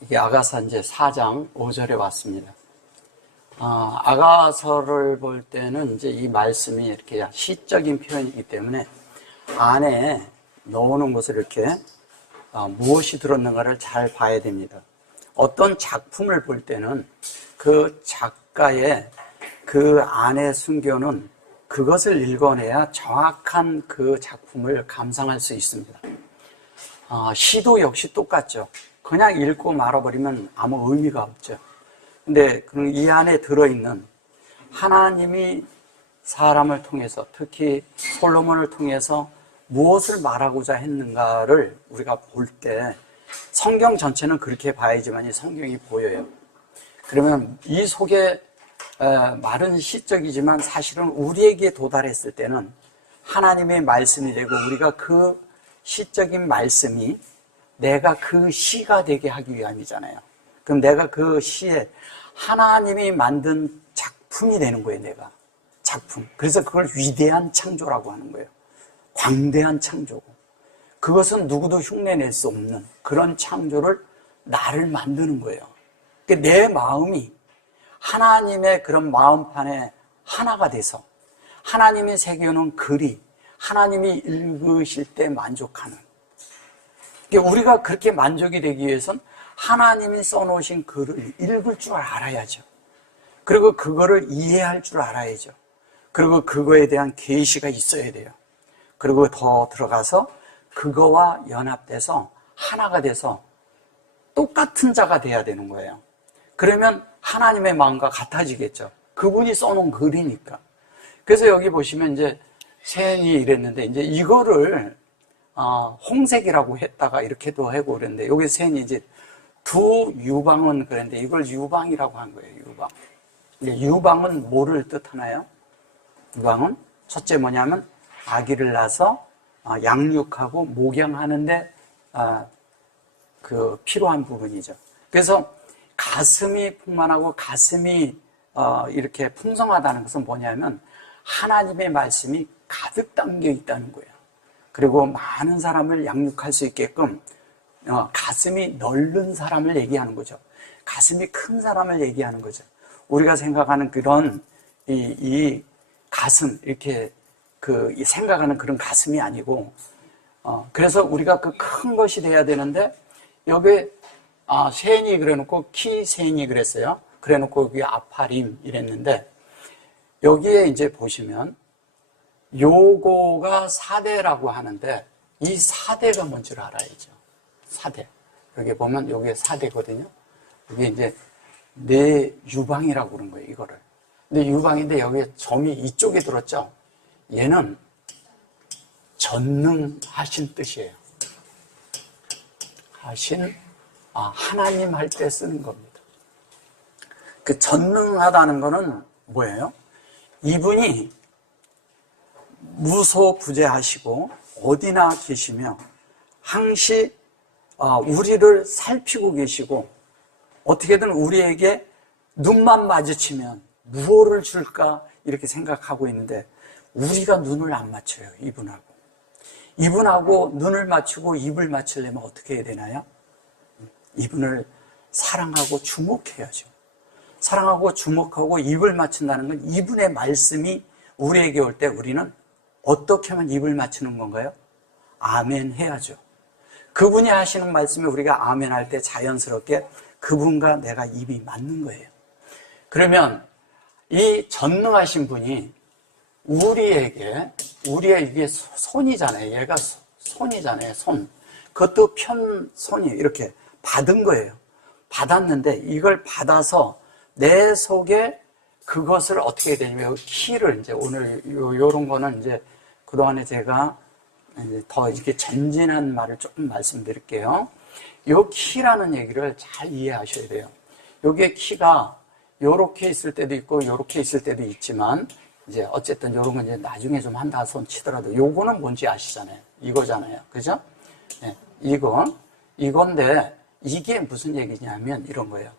이게 아가서 이제 4장 5절에 왔습니다. 아가서를 볼 때는 이제 이 말씀이 이렇게 시적인 표현이기 때문에 안에 넣어놓은 것을 이렇게 무엇이 들었는가를 잘 봐야 됩니다. 어떤 작품을 볼 때는 그 작가의 그 안에 숨겨놓은 그것을 읽어내야 정확한 그 작품을 감상할 수 있습니다. 시도 역시 똑같죠. 그냥 읽고 말아버리면 아무 의미가 없죠. 근데 이 안에 들어있는 하나님이 사람을 통해서, 특히 솔로몬을 통해서 무엇을 말하고자 했는가를 우리가 볼 때 성경 전체는 그렇게 봐야지만 이 성경이 보여요. 그러면 이 속에 말은 시적이지만 사실은 우리에게 도달했을 때는 하나님의 말씀이 되고, 우리가 그 시적인 말씀이 내가 그 시가 되게 하기 위함이잖아요. 그럼 내가 그 시에 하나님이 만든 작품이 되는 거예요. 내가 작품. 그래서 그걸 위대한 창조라고 하는 거예요. 광대한 창조고, 그것은 누구도 흉내낼 수 없는 그런 창조를 나를 만드는 거예요. 내 마음이 하나님의 그런 마음판에 하나가 돼서 하나님이 새겨놓은 글이 하나님이 읽으실 때 만족하는, 우리가 그렇게 만족이 되기 위해서는 하나님이 써놓으신 글을 읽을 줄 알아야죠. 그리고 그거를 이해할 줄 알아야죠. 그리고 그거에 대한 계시가 있어야 돼요. 그리고 더 들어가서 그거와 연합돼서 하나가 돼서 똑같은 자가 돼야 되는 거예요. 그러면 하나님의 마음과 같아지겠죠. 그분이 써놓은 글이니까. 그래서 여기 보시면 이제 세연이 이랬는데, 이제 이거를 홍색이라고 했다가 이렇게도 하고 그랬는데, 여기 세연이 이제 두 유방은 그랬는데 이걸 유방이라고 한 거예요. 유방. 유방은 뭐를 뜻하나요? 유방은 첫째 뭐냐면 아기를 낳아서 양육하고 목양하는데 그 필요한 부분이죠. 그래서 가슴이 풍만하고 가슴이 이렇게 풍성하다는 것은 뭐냐면 하나님의 말씀이 가득 담겨 있다는 거예요. 그리고 많은 사람을 양육할 수 있게끔 가슴이 넓은 사람을 얘기하는 거죠. 가슴이 큰 사람을 얘기하는 거죠. 우리가 생각하는 그런 이 가슴, 이렇게 생각하는 그런 가슴이 아니고, 그래서 우리가 그 큰 것이 돼야 되는데, 여기 세인이 그래놓고 세인이 그랬어요. 그래놓고 여기 아파림 이랬는데, 여기에 이제 보시면 요거가 사대라고 하는데, 이 사대가 뭔지를 알아야죠. 사대. 여기 보면 여기에 사대거든요. 여기 이제 내 유방이라고 그런 거예요, 이거를. 근데 유방인데 여기에 점이 이쪽에 들었죠. 얘는 전능하신 뜻이에요. 하나님 할 때 쓰는 겁니다. 그 전능하다는 거는 뭐예요? 이분이 무소부재하시고 어디나 계시며 항시 우리를 살피고 계시고, 어떻게든 우리에게 눈만 마주치면 무엇을 줄까 이렇게 생각하고 있는데, 우리가 눈을 안 맞춰요. 이분하고 눈을 맞추고 입을 맞추려면 어떻게 해야 되나요? 이분을 사랑하고 주목해야죠. 사랑하고 주목하고 입을 맞춘다는 건 이분의 말씀이 우리에게 올 때 우리는 어떻게 하면 입을 맞추는 건가요? 아멘 해야죠. 그분이 하시는 말씀에 우리가 아멘 할 때 자연스럽게 그분과 내가 입이 맞는 거예요. 그러면 이 전능하신 분이 우리의 이게 손이잖아요. 얘가 손이잖아요. 손. 그것도 편손이 이렇게 받은 거예요. 받았는데 이걸 받아서 내 속에 그것을 어떻게 해야 되냐면 키를 이제 오늘 요런 거는 이제 그동안에 제가 이제 더 이렇게 전진한 말을 조금 말씀드릴게요. 요 키라는 얘기를 잘 이해하셔야 돼요. 요게 키가 요렇게 있을 때도 있고 요렇게 있을 때도 있지만, 이제 어쨌든 요런 건 이제 나중에 좀 한다 손 치더라도 요거는 뭔지 아시잖아요. 이거잖아요. 그죠? 네, 이건데 이게 무슨 얘기냐면 이런 거예요.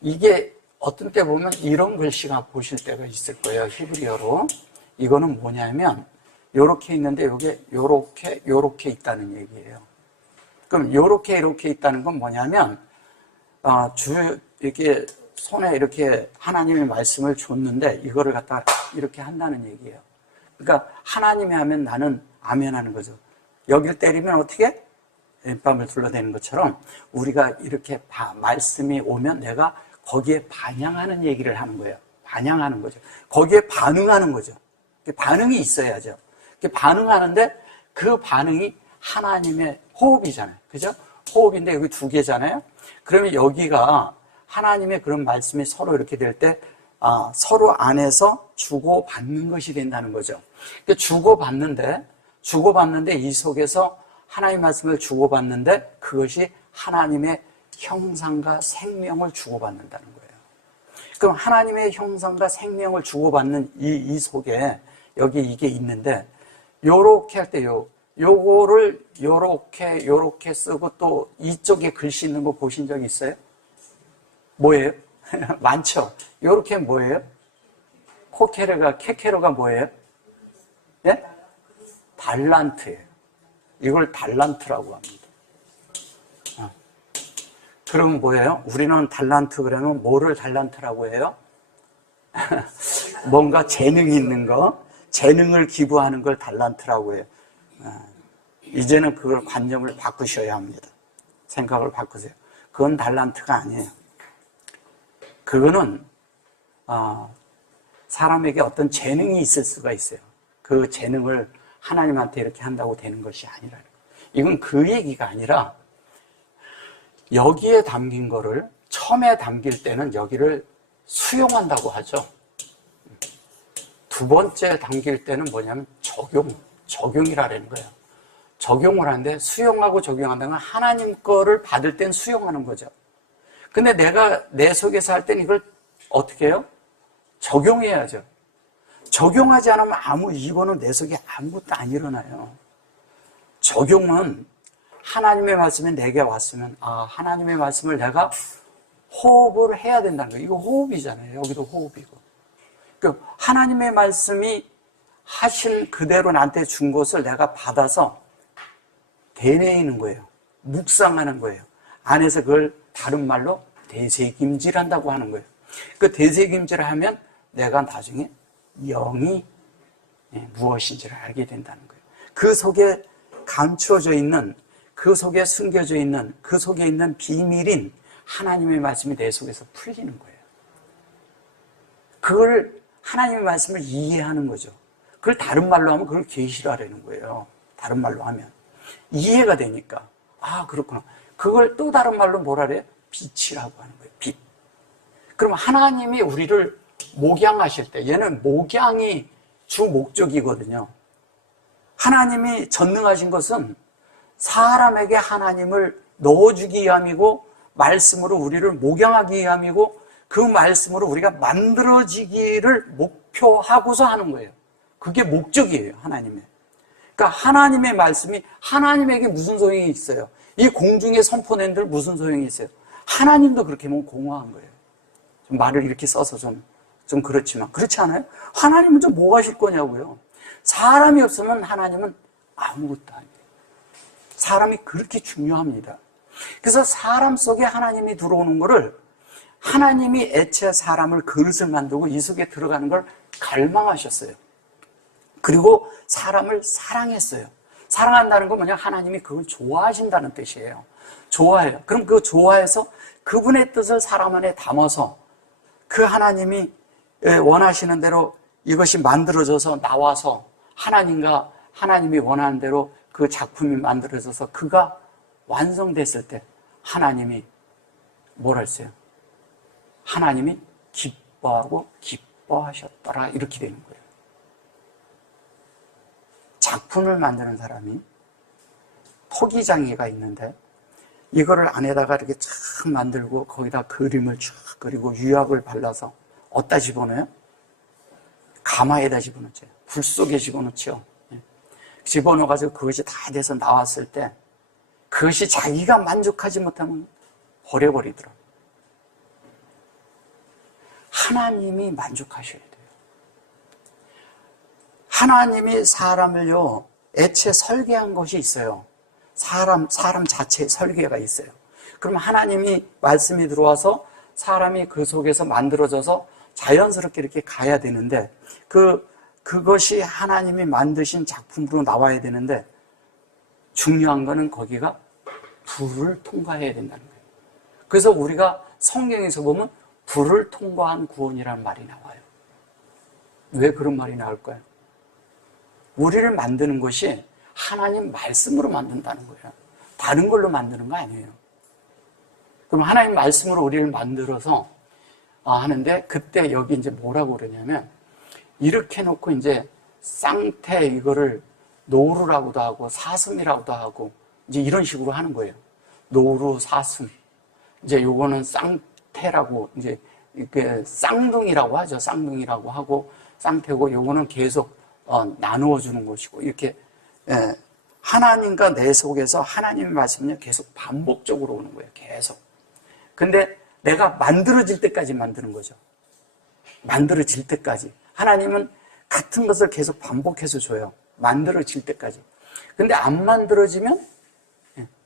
이게 어떤 때 보면 이런 글씨가 보실 때가 있을 거예요. 히브리어로. 이거는 뭐냐면 요렇게 있는데 요게 요렇게 있다는 얘기예요. 그럼 이렇게 있다는 건 뭐냐면 이렇게 손에 이렇게 하나님의 말씀을 줬는데 이거를 갖다 이렇게 한다는 얘기예요. 그러니까 하나님이 하면 나는 아멘 하는 거죠. 여길 때리면 어떻게? 왼밤을 둘러대는 것처럼 우리가 이렇게 말씀이 오면 내가 거기에 반향하는 얘기를 하는 거예요. 반향하는 거죠. 거기에 반응하는 거죠. 반응이 있어야죠. 반응하는데 그 반응이 하나님의 호흡이잖아요. 그죠? 호흡인데 여기 두 개잖아요. 그러면 여기가 하나님의 그런 말씀이 서로 이렇게 될 때 서로 안에서 주고받는 것이 된다는 거죠. 주고받는데 이 속에서 하나님의 말씀을 주고받는데 그것이 하나님의 형상과 생명을 주고받는다는 거예요. 그럼 하나님의 형상과 생명을 주고받는 이 속에 여기 이게 있는데 요렇게 할 때 요거를 요렇게 쓰고 또 이쪽에 글씨 있는 거 보신 적 있어요? 뭐예요? 많죠? 요렇게 뭐예요? 케케로가 뭐예요? 예? 달란트예요. 이걸 달란트라고 합니다. 그럼 뭐예요? 우리는 달란트 그러면 뭐를 달란트라고 해요? 뭔가 재능이 있는 거, 재능을 기부하는 걸 달란트라고 해요. 이제는 그걸 관념을 바꾸셔야 합니다. 생각을 바꾸세요. 그건 달란트가 아니에요. 그거는 사람에게 어떤 재능이 있을 수가 있어요. 그 재능을 하나님한테 이렇게 한다고 되는 것이 아니라, 이건 그 얘기가 아니라 여기에 담긴 거를 처음에 담길 때는 여기를 수용한다고 하죠. 두 번째 담길 때는 뭐냐면 적용이라는 거예요. 적용을 하는데 수용하고 적용한다는 건 하나님 거를 받을 땐 수용하는 거죠. 근데 내가 내 속에서 할 땐 이걸 어떻게 해요? 적용해야죠. 적용하지 않으면 이거는 내 속에 아무것도 안 일어나요. 적용은 하나님의 말씀이 내게 왔으면 하나님의 말씀을 내가 호흡을 해야 된다는 거예요. 이거 호흡이잖아요. 여기도 호흡이고. 그러니까 하나님의 말씀이 하신 그대로 나한테 준 것을 내가 받아서 되뇌이는 거예요. 묵상하는 거예요. 안에서 그걸 다른 말로 되새김질한다고 하는 거예요. 그 되새김질을 하면 내가 나중에 영이 무엇인지를 알게 된다는 거예요. 그 속에 감추어져 있는, 그 속에 숨겨져 있는, 그 속에 있는 비밀인 하나님의 말씀이 내 속에서 풀리는 거예요. 그걸 하나님의 말씀을 이해하는 거죠. 그걸 다른 말로 하면 그걸 계시라는 거예요. 다른 말로 하면 이해가 되니까 그렇구나. 그걸 또 다른 말로 뭐라 그래요? 빛이라고 하는 거예요. 빛. 그럼 하나님이 우리를 목양하실 때, 얘는 목양이 주 목적이거든요. 하나님이 전능하신 것은 사람에게 하나님을 넣어주기 위함이고, 말씀으로 우리를 목양하기 위함이고, 그 말씀으로 우리가 만들어지기를 목표하고서 하는 거예요. 그게 목적이에요, 하나님의. 그러니까 하나님의 말씀이 하나님에게 무슨 소용이 있어요? 이 공중에 선포낸들 무슨 소용이 있어요? 하나님도 그렇게 하면 공허한 거예요. 좀 말을 이렇게 써서 좀 그렇지만, 그렇지 않아요? 하나님은 좀 뭐 하실 거냐고요. 사람이 없으면 하나님은 아무것도 아니에요. 사람이 그렇게 중요합니다. 그래서 사람 속에 하나님이 들어오는 거를, 하나님이 애초에 사람을 그릇을 만들고 이 속에 들어가는 걸 갈망하셨어요. 그리고 사람을 사랑했어요. 사랑한다는 건 뭐냐? 하나님이 그걸 좋아하신다는 뜻이에요. 좋아해요. 그럼 그 좋아해서 그분의 뜻을 사람 안에 담아서 그 하나님이 원하시는 대로 이것이 만들어져서 나와서 하나님과 하나님이 원하는 대로 그 작품이 만들어져서 그가 완성됐을 때 하나님이 뭘 했어요? 하나님이 기뻐하고 기뻐하셨더라, 이렇게 되는 거예요. 작품을 만드는 사람이 토기장애가 있는데 이거를 안에다가 이렇게 쫙 만들고 거기다 그림을 쫙 그리고 유약을 발라서 어디다 집어넣어요? 가마에다 집어넣죠. 불 속에 집어넣죠. 집어넣어가지고 그것이 다 돼서 나왔을 때 그것이 자기가 만족하지 못하면 버려버리더라고요. 하나님이 만족하셔야 돼요. 하나님이 사람을요, 애초에 설계한 것이 있어요. 사람 자체의 설계가 있어요. 그럼 하나님이 말씀이 들어와서 사람이 그 속에서 만들어져서 자연스럽게 이렇게 가야 되는데 그것이 하나님이 만드신 작품으로 나와야 되는데 중요한 거는 거기가 불을 통과해야 된다는 거예요. 그래서 우리가 성경에서 보면 불을 통과한 구원이라는 말이 나와요. 왜 그런 말이 나올까요? 우리를 만드는 것이 하나님 말씀으로 만든다는 거예요. 다른 걸로 만드는 거 아니에요. 그럼 하나님 말씀으로 우리를 만들어서 하는데 그때 여기 이제 뭐라고 그러냐면 이렇게 놓고 이제 쌍태 이거를 노루라고도 하고 사슴이라고도 하고 이제 이런 식으로 하는 거예요. 노루, 사슴. 이제 요거는 쌍태라고 이제 이렇게 쌍둥이라고 하죠. 쌍둥이라고 하고 쌍태고 요거는 계속 나누어 주는 것이고 이렇게 하나님과 내 속에서 하나님의 말씀이 계속 반복적으로 오는 거예요. 계속. 근데 내가 만들어질 때까지 만드는 거죠. 만들어질 때까지. 하나님은 같은 것을 계속 반복해서 줘요. 만들어질 때까지. 근데 안 만들어지면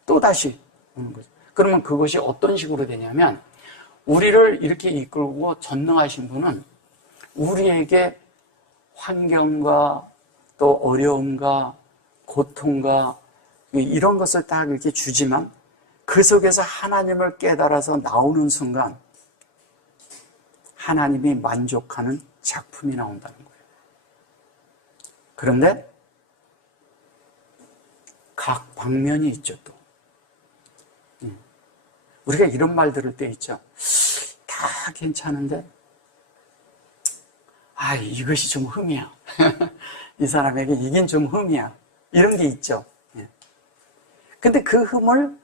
또다시 오는 거죠. 그러면 그것이 어떤 식으로 되냐면 우리를 이렇게 이끌고 전능하신 분은 우리에게 환경과 또 어려움과 고통과 이런 것을 딱 이렇게 주지만 그 속에서 하나님을 깨달아서 나오는 순간 하나님이 만족하는 작품이 나온다는 거예요. 그런데 각 방면이 있죠, 또. 우리가 이런 말 들을 때 있죠. 다 괜찮은데, 이것이 좀 흠이야. 이 사람에게 이긴 좀 흠이야. 이런 게 있죠. 근데 그 흠을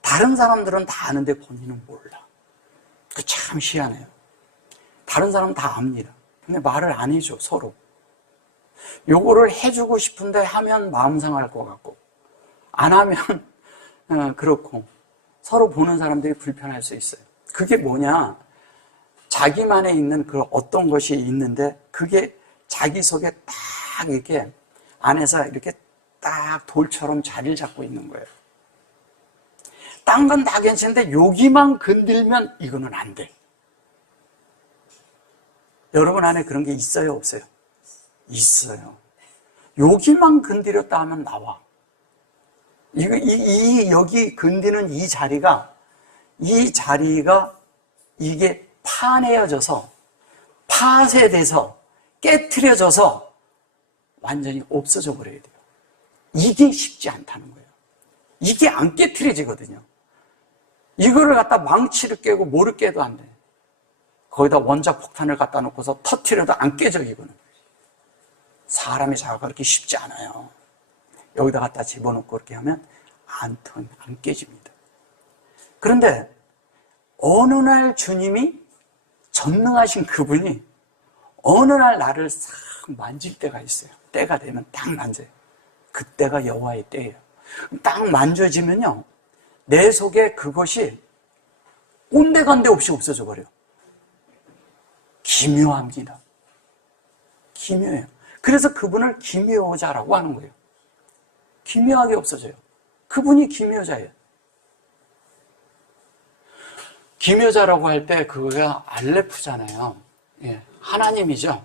다른 사람들은 다 아는데 본인은 몰라. 그 참 희한해요. 다른 사람은 다 압니다. 근데 말을 안 해줘, 서로. 요거를 해주고 싶은데 하면 마음 상할 것 같고, 안 하면, 그렇고, 서로 보는 사람들이 불편할 수 있어요. 그게 뭐냐? 자기만에 있는 그 어떤 것이 있는데, 그게 자기 속에 딱 이렇게 안에서 이렇게 딱 돌처럼 자리를 잡고 있는 거예요. 딴 건 다 괜찮은데 여기만 건들면 이거는 안 돼. 여러분 안에 그런 게 있어요, 없어요? 있어요. 여기만 건드렸다 하면 나와. 여기 건드는 이 자리가 이게 파내어져서 파쇄돼서 깨트려져서 완전히 없어져 버려야 돼요. 이게 쉽지 않다는 거예요. 이게 안 깨트려지거든요. 이거를 갖다 망치를 깨고 뭐를 깨도 안 돼. 거기다 원자 폭탄을 갖다 놓고서 터트려도 안 깨져, 이거는. 사람의 자아가 그렇게 쉽지 않아요. 여기다 갖다 집어넣고 그렇게 하면 안 깨집니다. 그런데 어느 날 주님이 전능하신 그분이 어느 날 나를 싹 만질 때가 있어요. 때가 되면 딱 만져요. 그때가 여호와의 때예요. 딱 만져지면요, 내 속에 그것이 온데간데 없이 없어져 버려요. 기묘합니다. 기묘해요. 그래서 그분을 기묘자라고 하는 거예요. 기묘하게 없어져요. 그분이 기묘자예요. 기묘자라고 할 때 그거가 알레프잖아요. 하나님이죠.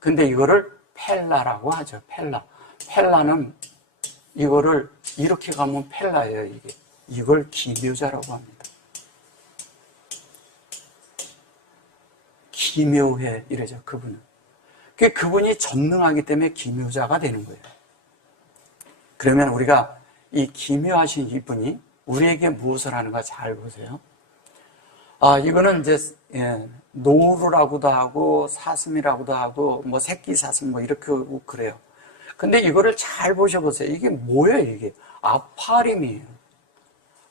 근데 이거를 펠라라고 하죠. 펠라는 이거를 이렇게 가면 펠라예요, 이게. 이걸 기묘자라고 합니다. 기묘해, 이래죠, 그분은. 그분이 전능하기 때문에 기묘자가 되는 거예요. 그러면 우리가 이 기묘하신 이분이 우리에게 무엇을 하는가 잘 보세요. 이거는 이제, 노루라고도 하고, 사슴이라고도 하고, 뭐, 새끼 사슴, 뭐, 이렇게 하고 그래요. 근데 이거를 잘 보셔보세요. 이게 뭐예요, 이게? 아파림이에요.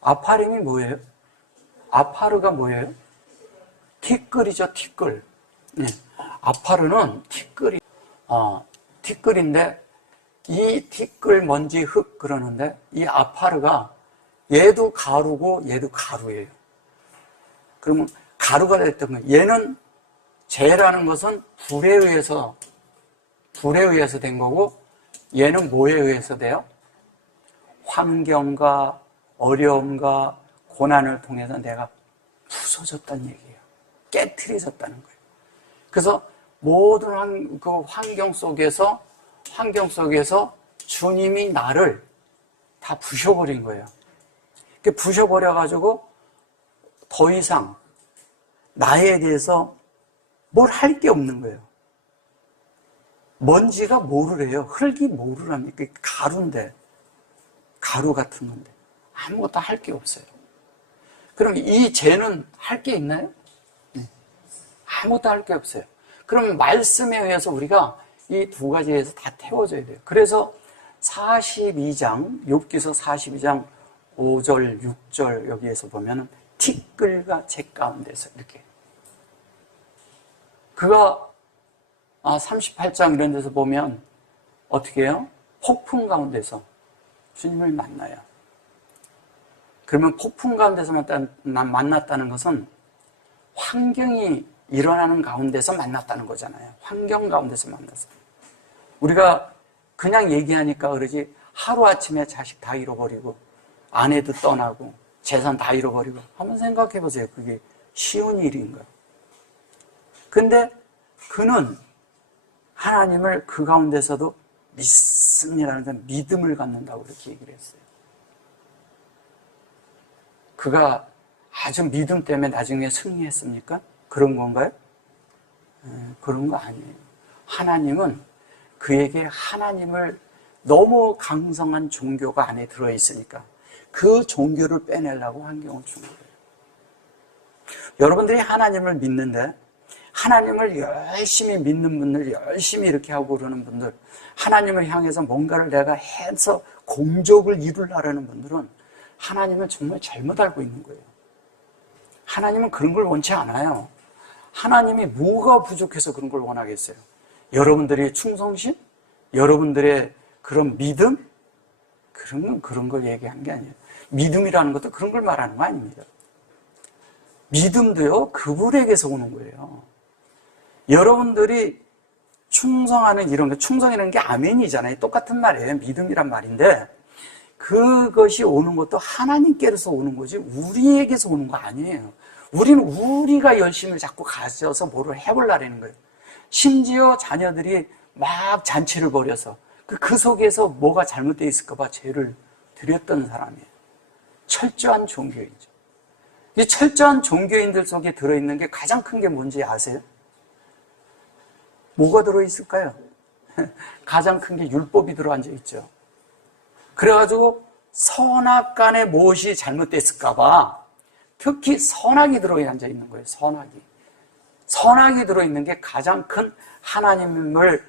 아파림이 뭐예요? 아파르가 뭐예요? 티끌이죠, 티끌. 아파르는 티끌인데, 이 티끌, 먼지, 흙 그러는데, 이 아파르가 얘도 가루고 얘도 가루예요. 그러면 가루가 됐던 거예요. 얘는 재라는 것은 불에 의해서 된 거고, 얘는 뭐에 의해서 돼요? 환경과 어려움과 고난을 통해서 내가 부서졌다는 얘기예요. 깨트려졌다는 거예요. 그래서 모든 그 환경 속에서 주님이 나를 다 부셔버린 거예요. 부셔버려가지고 더 이상 나에 대해서 뭘 할 게 없는 거예요. 먼지가 뭐를 해요? 흙이 뭐를 합니까? 가루인데, 가루 같은 건데 아무것도 할 게 없어요. 그럼 이 죄는 할 게 있나요? 네. 아무것도 할 게 없어요. 그럼 말씀에 의해서 우리가 이 두 가지에서 다 태워져야 돼요. 그래서 42장, 욥기서 42장 5절, 6절 여기에서 보면은 티끌과 재 가운데서 이렇게. 그가 38장 이런 데서 보면 어떻게 해요? 폭풍 가운데서 주님을 만나요. 그러면 폭풍 가운데서 만났다는 것은 환경이 일어나는 가운데서 만났다는 거잖아요. 환경 가운데서 만났어요. 우리가 그냥 얘기하니까 그러지 하루아침에 자식 다 잃어버리고 아내도 떠나고 재산 다 잃어버리고 한번 생각해 보세요. 그게 쉬운 일인가요? 근데 그는 하나님을 그 가운데서도 믿습니다는 믿음을 갖는다고 그렇게 얘기를 했어요. 그가 아주 믿음 때문에 나중에 승리했습니까? 그런 건가요? 그런 거 아니에요. 하나님은 그에게 하나님을 너무 강성한 종교가 안에 들어있으니까 그 종교를 빼내려고 환경을 준 거예요. 여러분들이 하나님을 믿는데 하나님을 열심히 믿는 분들, 열심히 이렇게 하고 그러는 분들, 하나님을 향해서 뭔가를 내가 해서 공적을 이루려는 분들은 하나님을 정말 잘못 알고 있는 거예요. 하나님은 그런 걸 원치 않아요. 하나님이 뭐가 부족해서 그런 걸 원하겠어요? 여러분들의 충성심? 여러분들의 그런 믿음? 그런 걸 얘기한 게 아니에요. 믿음이라는 것도 그런 걸 말하는 거 아닙니다. 믿음도요, 그분에게서 오는 거예요. 여러분들이 충성하는 이런 게, 충성이라는 게 아멘이잖아요. 똑같은 말이에요. 믿음이란 말인데, 그것이 오는 것도 하나님께로서 오는 거지, 우리에게서 오는 거 아니에요. 우리는 우리가 열심을 자꾸 가져서 뭐를 해보려는 거예요. 심지어 자녀들이 막 잔치를 벌여서 그 속에서 뭐가 잘못되어 있을까봐 죄를 드렸던 사람이에요. 철저한 종교인이죠. 이 철저한 종교인들 속에 들어있는 게 가장 큰 게 뭔지 아세요? 뭐가 들어있을까요? 가장 큰 게 율법이 들어앉아 있죠. 그래가지고 선악간에 무엇이 잘못됐을까봐 특히 선악이 들어앉아 있는 거예요. 선악이 들어있는 게 가장 큰 하나님을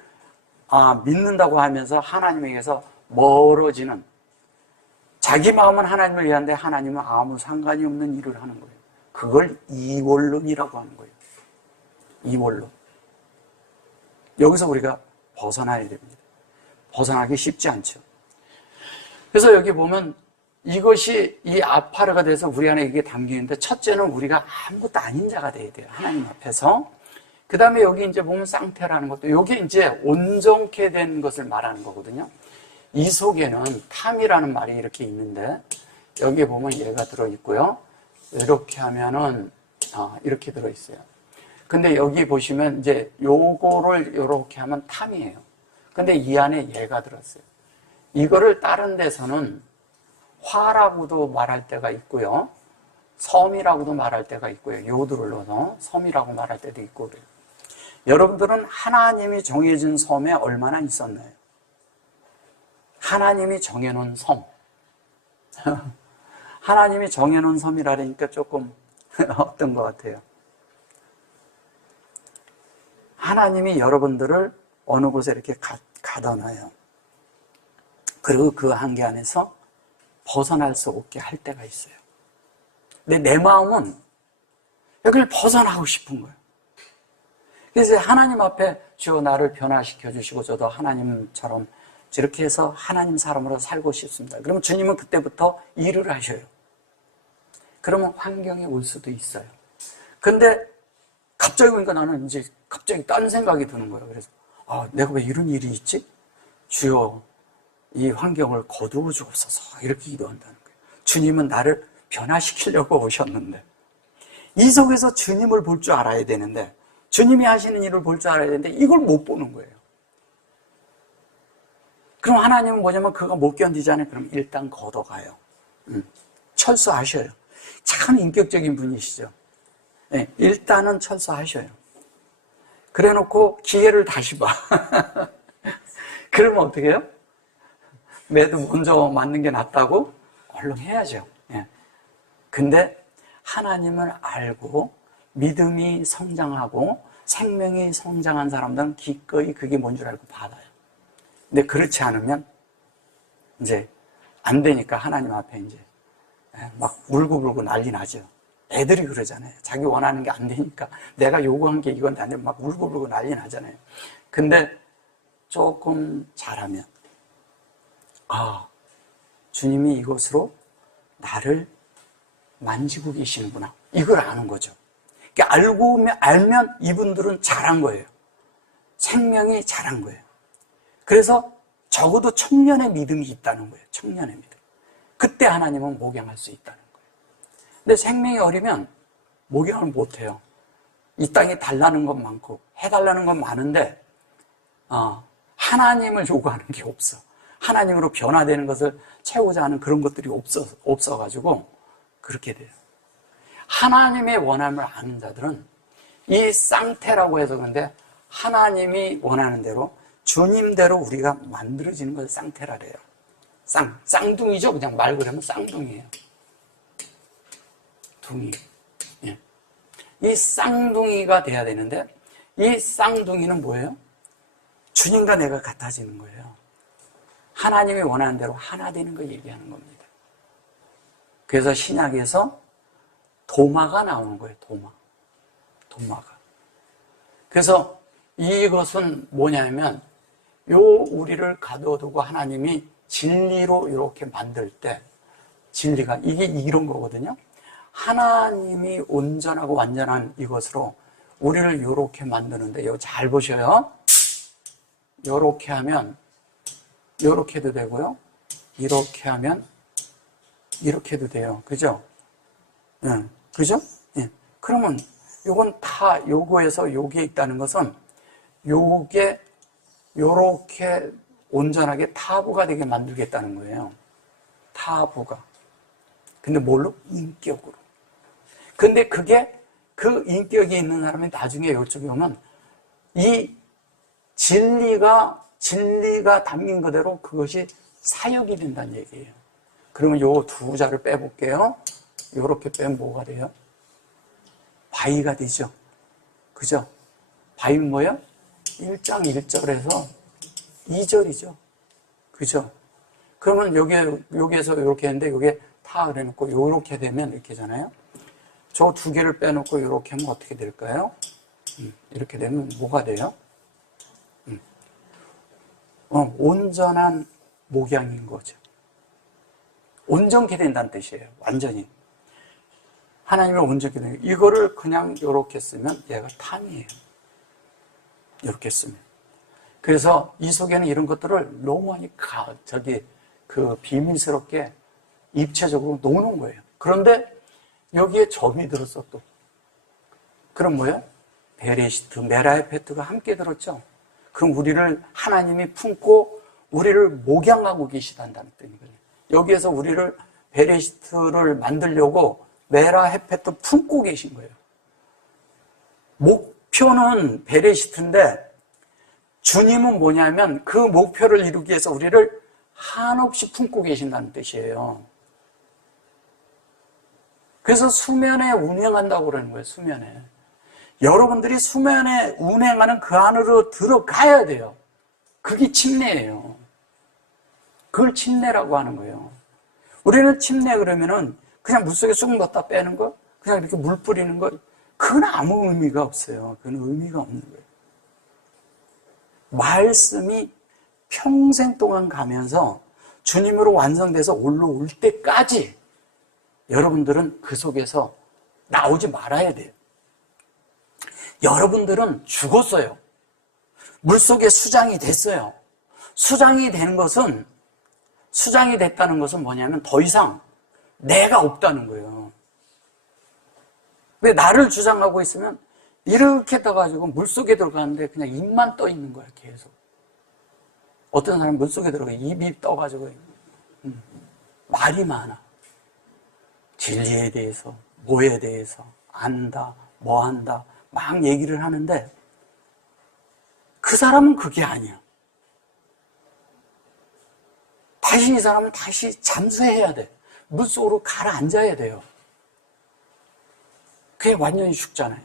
믿는다고 하면서 하나님에게서 멀어지는, 자기 마음은 하나님을 위한데 하나님은 아무 상관이 없는 일을 하는 거예요. 그걸 이원론이라고 하는 거예요. 이원론. 여기서 우리가 벗어나야 됩니다. 벗어나기 쉽지 않죠. 그래서 여기 보면 이것이 이 아파르가 돼서 우리 안에 이게 담기는데, 첫째는 우리가 아무것도 아닌 자가 돼야 돼요. 하나님 앞에서. 그 다음에 여기 이제 보면 쌍태라는 것도, 여기 이제 온전케 된 것을 말하는 거거든요. 이 속에는 탐이라는 말이 이렇게 있는데, 여기 보면 얘가 들어있고요. 이렇게 하면은, 이렇게 들어있어요. 근데 여기 보시면 이제 요거를 이렇게 하면 탐이에요. 근데 이 안에 얘가 들었어요. 이거를 다른 데서는 화라고도 말할 때가 있고요. 섬이라고도 말할 때가 있고요. 요들을 넣어서 섬이라고 말할 때도 있고 그래요. 여러분들은 하나님이 정해진 섬에 얼마나 있었나요? 하나님이 정해놓은 섬. 하나님이 정해놓은 섬이라니까 조금 어떤 것 같아요. 하나님이 여러분들을 어느 곳에 이렇게 가다 놔요. 그리고 그 한계 안에서 벗어날 수 없게 할 때가 있어요. 근데 내 마음은 여기를 벗어나고 싶은 거예요. 그래서 하나님 앞에 주여 나를 변화시켜 주시고 저도 하나님처럼 이렇게 해서 하나님 사람으로 살고 싶습니다. 그러면 주님은 그때부터 일을 하셔요. 그러면 환경이 올 수도 있어요. 근데 갑자기 보니까 나는 이제 갑자기 딴 생각이 드는 거예요. 그래서 내가 왜 이런 일이 있지? 주여, 이 환경을 거두어 주옵소서 이렇게 기도한다는 거예요. 주님은 나를 변화시키려고 오셨는데 이 속에서 주님을 볼 줄 알아야 되는데 주님이 하시는 일을 볼 줄 알아야 되는데 이걸 못 보는 거예요. 그럼 하나님은 뭐냐면 그가 못 견디잖아요. 그럼 일단 걷어가요. 철수하셔요. 참 인격적인 분이시죠. 네, 일단은 철수하셔요. 그래 놓고 기회를 다시 봐. 그러면 어떻게 해요? 매도 먼저 맞는 게 낫다고? 얼른 해야죠. 예. 근데 하나님을 알고 믿음이 성장하고 생명이 성장한 사람들은 기꺼이 그게 뭔 줄 알고 받아요. 근데 그렇지 않으면 이제 안 되니까 하나님 앞에 이제 막 울고불고 난리 나죠. 애들이 그러잖아요. 자기 원하는 게 안 되니까 내가 요구한 게 이건 안 되면 막 울고불고 난리 나잖아요. 근데 조금 잘하면 주님이 이것으로 나를 만지고 계시는구나. 이걸 아는 거죠. 그러니까 알면 이분들은 잘한 거예요. 생명이 잘한 거예요. 그래서 적어도 청년의 믿음이 있다는 거예요. 청년의 믿음. 그때 하나님은 목양할 수 있다는 거예요. 근데 생명이 어리면 목양을 못해요. 이 땅에 달라는 건 많고 해달라는 건 많은데 하나님을 요구하는 게 없어. 하나님으로 변화되는 것을 채우고자 하는 그런 것들이 없어가지고 그렇게 돼요. 하나님의 원함을 아는 자들은 이 쌍태라고 해서 그런데 하나님이 원하는 대로 주님대로 우리가 만들어지는 것을 쌍태라 그래요. 쌍둥이죠. 그냥 말 그러면 쌍둥이에요. 둥이. 예. 이 쌍둥이가 돼야 되는데 이 쌍둥이는 뭐예요? 주님과 내가 같아지는 거예요. 하나님이 원하는 대로 하나 되는 거 얘기하는 겁니다. 그래서 신약에서 도마가 나오는 거예요. 도마가. 그래서 이것은 뭐냐면 우리를 가둬두고 하나님이 진리로 이렇게 만들 때 진리가 이게 이런 거거든요. 하나님이 온전하고 완전한 이것으로 우리를 이렇게 만드는데 이거 잘 보셔요. 이렇게 하면 이렇게도 되고요. 이렇게 하면 이렇게도 돼요. 그죠? 그죠? 예. 그러면 요건 다 요거에서 요게 있다는 것은 요게 요렇게 온전하게 타부가 되게 만들겠다는 거예요. 타부가. 근데 뭘로? 인격으로. 근데 그게 그 인격이 있는 사람이 나중에 이쪽에 오면 이 진리가 담긴 그대로 그것이 사역이 된다는 얘기예요. 그러면 요 두 자를 빼볼게요. 요렇게 빼면 뭐가 돼요? 바위가 되죠. 그죠? 바위는 뭐예요? 1장 1절에서 2절이죠. 그죠? 그러면 여기에서 이렇게 했는데 여기에 타 그래놓고 요렇게 되면 이렇게잖아요. 저 두 개를 빼놓고 이렇게 하면 어떻게 될까요? 이렇게 되면 뭐가 돼요? 온전한 목양인 거죠. 온전케 된다는 뜻이에요. 완전히. 하나님의 온전케 되는 거예요. 이거를 그냥 이렇게 쓰면 얘가 탐이에요. 이렇게 쓰면. 그래서 이 속에는 이런 것들을 너무 많이 비밀스럽게 입체적으로 놓는 거예요. 그런데 여기에 점이 들었어 또. 그럼 뭐예요? 베레시트, 메라에페트가 함께 들었죠. 그럼 우리를 하나님이 품고 우리를 목양하고 계시다는 뜻이거든요. 여기에서 우리를 베레시트를 만들려고 메라헤페트 품고 계신 거예요. 목표는 베레시트인데 주님은 뭐냐면 그 목표를 이루기 위해서 우리를 한없이 품고 계신다는 뜻이에요. 그래서 수면에 운행한다고 그러는 거예요. 수면에. 여러분들이 수면에 운행하는 그 안으로 들어가야 돼요. 그게 침례예요. 그걸 침례라고 하는 거예요. 우리는 침례 그러면은 그냥 물속에 쑥 넣었다 빼는 거, 그냥 이렇게 물 뿌리는 거, 그건 아무 의미가 없어요. 그건 의미가 없는 거예요. 말씀이 평생 동안 가면서 주님으로 완성돼서 올라올 때까지 여러분들은 그 속에서 나오지 말아야 돼요. 여러분들은 죽었어요. 물속에 수장이 됐어요. 수장이 되는 것은 수장이 됐다는 것은 뭐냐면 더 이상 내가 없다는 거예요. 왜 나를 주장하고 있으면 이렇게 떠가지고 물속에 들어가는데 그냥 입만 떠 있는 거야, 계속. 어떤 사람은 물속에 들어가 입이 떠가지고 말이 많아. 진리에 대해서, 뭐에 대해서, 안다, 뭐 한다, 막 얘기를 하는데 그 사람은 그게 아니야. 다시 이 사람은 다시 잠수해야 돼. 물속으로 가라앉아야 돼요. 그게 완전히 죽잖아요.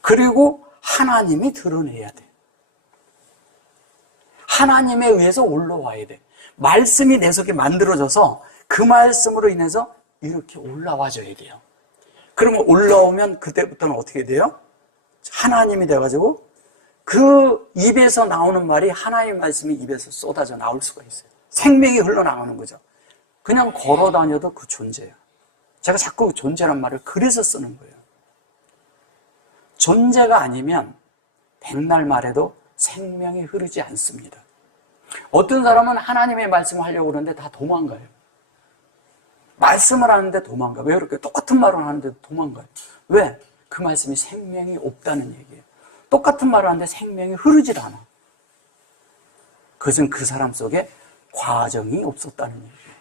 그리고 하나님이 드러내야 돼. 하나님에 의해서 올라와야 돼. 말씀이 내 속에 만들어져서 그 말씀으로 인해서 이렇게 올라와줘야 돼요. 그러면 올라오면 그때부터는 어떻게 돼요? 하나님이 돼가지고 그 입에서 나오는 말이 하나님의 말씀이 입에서 쏟아져 나올 수가 있어요. 생명이 흘러나가는 거죠. 그냥 걸어 다녀도 그 존재야. 제가 자꾸 존재란 말을 그래서 쓰는 거예요. 존재가 아니면 백날 말해도 생명이 흐르지 않습니다. 어떤 사람은 하나님의 말씀을 하려고 그러는데 다 도망가요. 말씀을 하는데 도망가. 왜 그렇게 똑같은 말을 하는데 도망가요? 왜? 그 말씀이 생명이 없다는 얘기예요. 똑같은 말을 하는데 생명이 흐르질 않아. 그것은 그 사람 속에 과정이 없었다는 얘기예요.